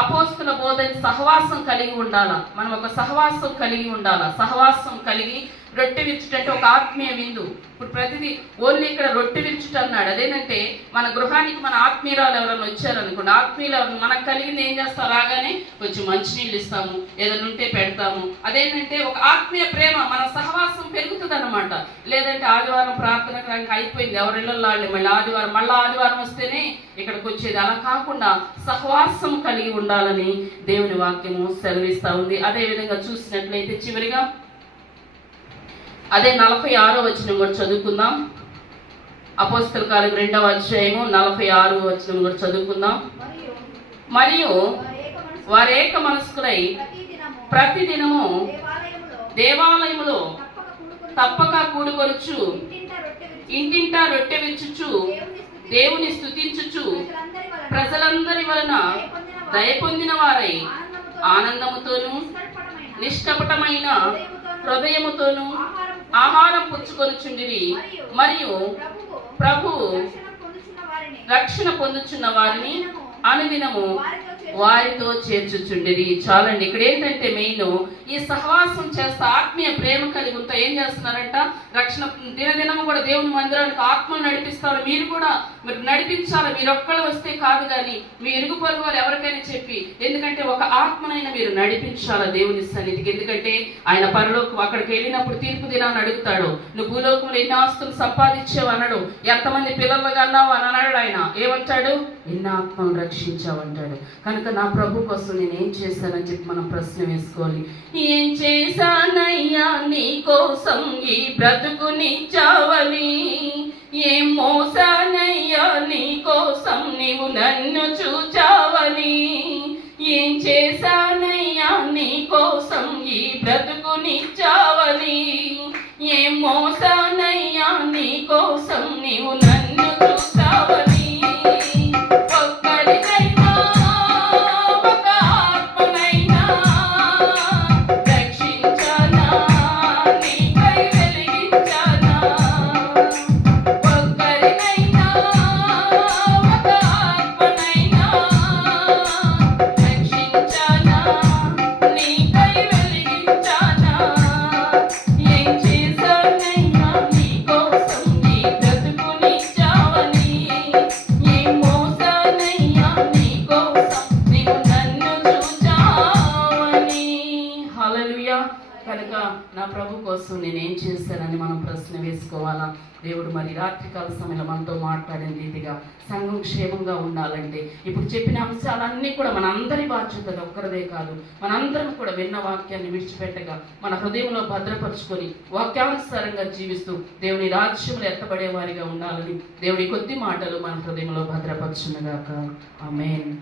అపోస్తల బోధ సహవాసం కలిగి ఉండాలా, మనం ఒక సహవాసం కలిగి ఉండాలా. సహవాసం కలిగి రొట్టె విరుచుట అంటే ఒక ఆత్మీయ విందు. ఇప్పుడు ప్రతిదీ ఓన్లీ ఇక్కడ రొట్టె విరుచుట అన్నాడు. అదేంటంటే మన గృహానికి మన ఆత్మీయురాలు ఎవరైనా వచ్చారనుకోండి, ఆత్మీయులు మనకు కలిగింది ఏం చేస్తాం, రాగానే కొంచెం మంచినీళ్ళు ఇస్తాము, ఏదైనా ఉంటే పెడతాము. అదేంటంటే ఒక ఆత్మీయ ప్రేమ, మన సహవాసం పెరుగుతుంది అనమాట. లేదంటే ఆదివారం ప్రార్థన అయిపోయింది, ఎవరిళ్ళల్లో మళ్ళీ ఆదివారం వస్తేనే ఇక్కడికి వచ్చేది. అలా కాకుండా సహవాసం కలిగి ఉండాలని దేవుని వాక్యము సెలవిస్తా ఉంది. అదేవిధంగా చూసినట్లయితే చివరిగా అదే 46వ వచనం కూడా చదువుకుందాం. అపోస్తల కార్యం 2వ అధ్యాయము 46వ వచనం కూడా చదువుకుందాం. మరియు వారేక మనస్కులై ప్రతిదినము దేవాలయములో తప్పక కూడుకొనుచు ఇంటింటా రొట్టె విరుచుచు దేవుని స్తుతించుచు ప్రజలందరి వలన దయ పొందిన వారై ఆనందముతోను నిష్కపటమైన హృదయముతోను ఆహారం పుచ్చుకొనుచుండిరి. మరియు ప్రభు రక్షణ పొందుచున్న వారిని అనుదినము వారితో చేర్చుచుండిరి. చాలండి. ఇక్కడ ఏంటంటే మెయిన్ ఈ సహవాసం చేస్తా ఆత్మీయ ప్రేమ కలిగి ఉంటే ఏం చేస్తున్నారంట, రక్షణ దినదినము కూడా దేవుని మందిరానికి ఆత్మను నడిపిస్తారు. మీరు కూడా మీరు నడిపించాలి. మీరు ఒక్కళ్ళు వస్తే కాదు, కానీ మీ ఇరుగు పొరుగు వారు ఎవరికైనా చెప్పి, ఎందుకంటే ఒక ఆత్మనైనా మీరు నడిపించాలి దేవుని సన్నిధికి. ఎందుకంటే ఆయన పరలోకం అక్కడికి వెళ్ళినప్పుడు తీర్పు దినాన్ని అడుగుతాడు, నువ్వు భూలోకంలో ఎన్ని ఆస్తులు సంపాదించావు అనడు, ఎంతమంది పిల్లలు కన్నావు అని అన్నాడు. ఆయన ఏమంటాడు, ఎన్ని ఆత్మను రక్షించావు అంటాడు. కనుక నా ప్రభు కోసం నేను ఏం చేశానని చెప్పి మనం ప్రశ్న వేసుకోవాలి. ఏం చేశానయ్యా నీ కోసం ఈ బ్రతుకునిచ్చావని, ఏం మోసానయ్యా నీ కోసం నీవు నన్ను చూచావని, ఏం చేశానయ్యా నీ కోసం ఈ బ్రతుకునిచ్చావని, ఏం మోసానయ్యా నీ కోసం నీవు నన్ను చూచావని, నీకోసం నీవు నన్ను చూచావని. హల్లెలూయా. కనుక నా ప్రభు కోసం నేనేం చేశానని మనం ప్రశ్న వేసుకోవాలా. దేవుడు మరి రాత్రికాల సమయంలో మనతో మాట్లాడిన రీతిగా సంఘం క్షేమంగా ఉండాలంటే ఇప్పుడు చెప్పిన అంశాలన్నీ కూడా మన అందరి బాధ్యతగా ఒక్కరిదే కాదు, మనందరం కూడా విన్న వాక్యాన్ని విడిచిపెట్టగా మన హృదయంలో భద్రపరుచుకొని వాక్యానుసారంగా జీవిస్తూ దేవుని రాజ్యంలో ఎత్తబడే వారిగా ఉండాలని దేవుని కొద్ది మాటలు మన హృదయంలో భద్రపరచునుగాక. ఆమేన్.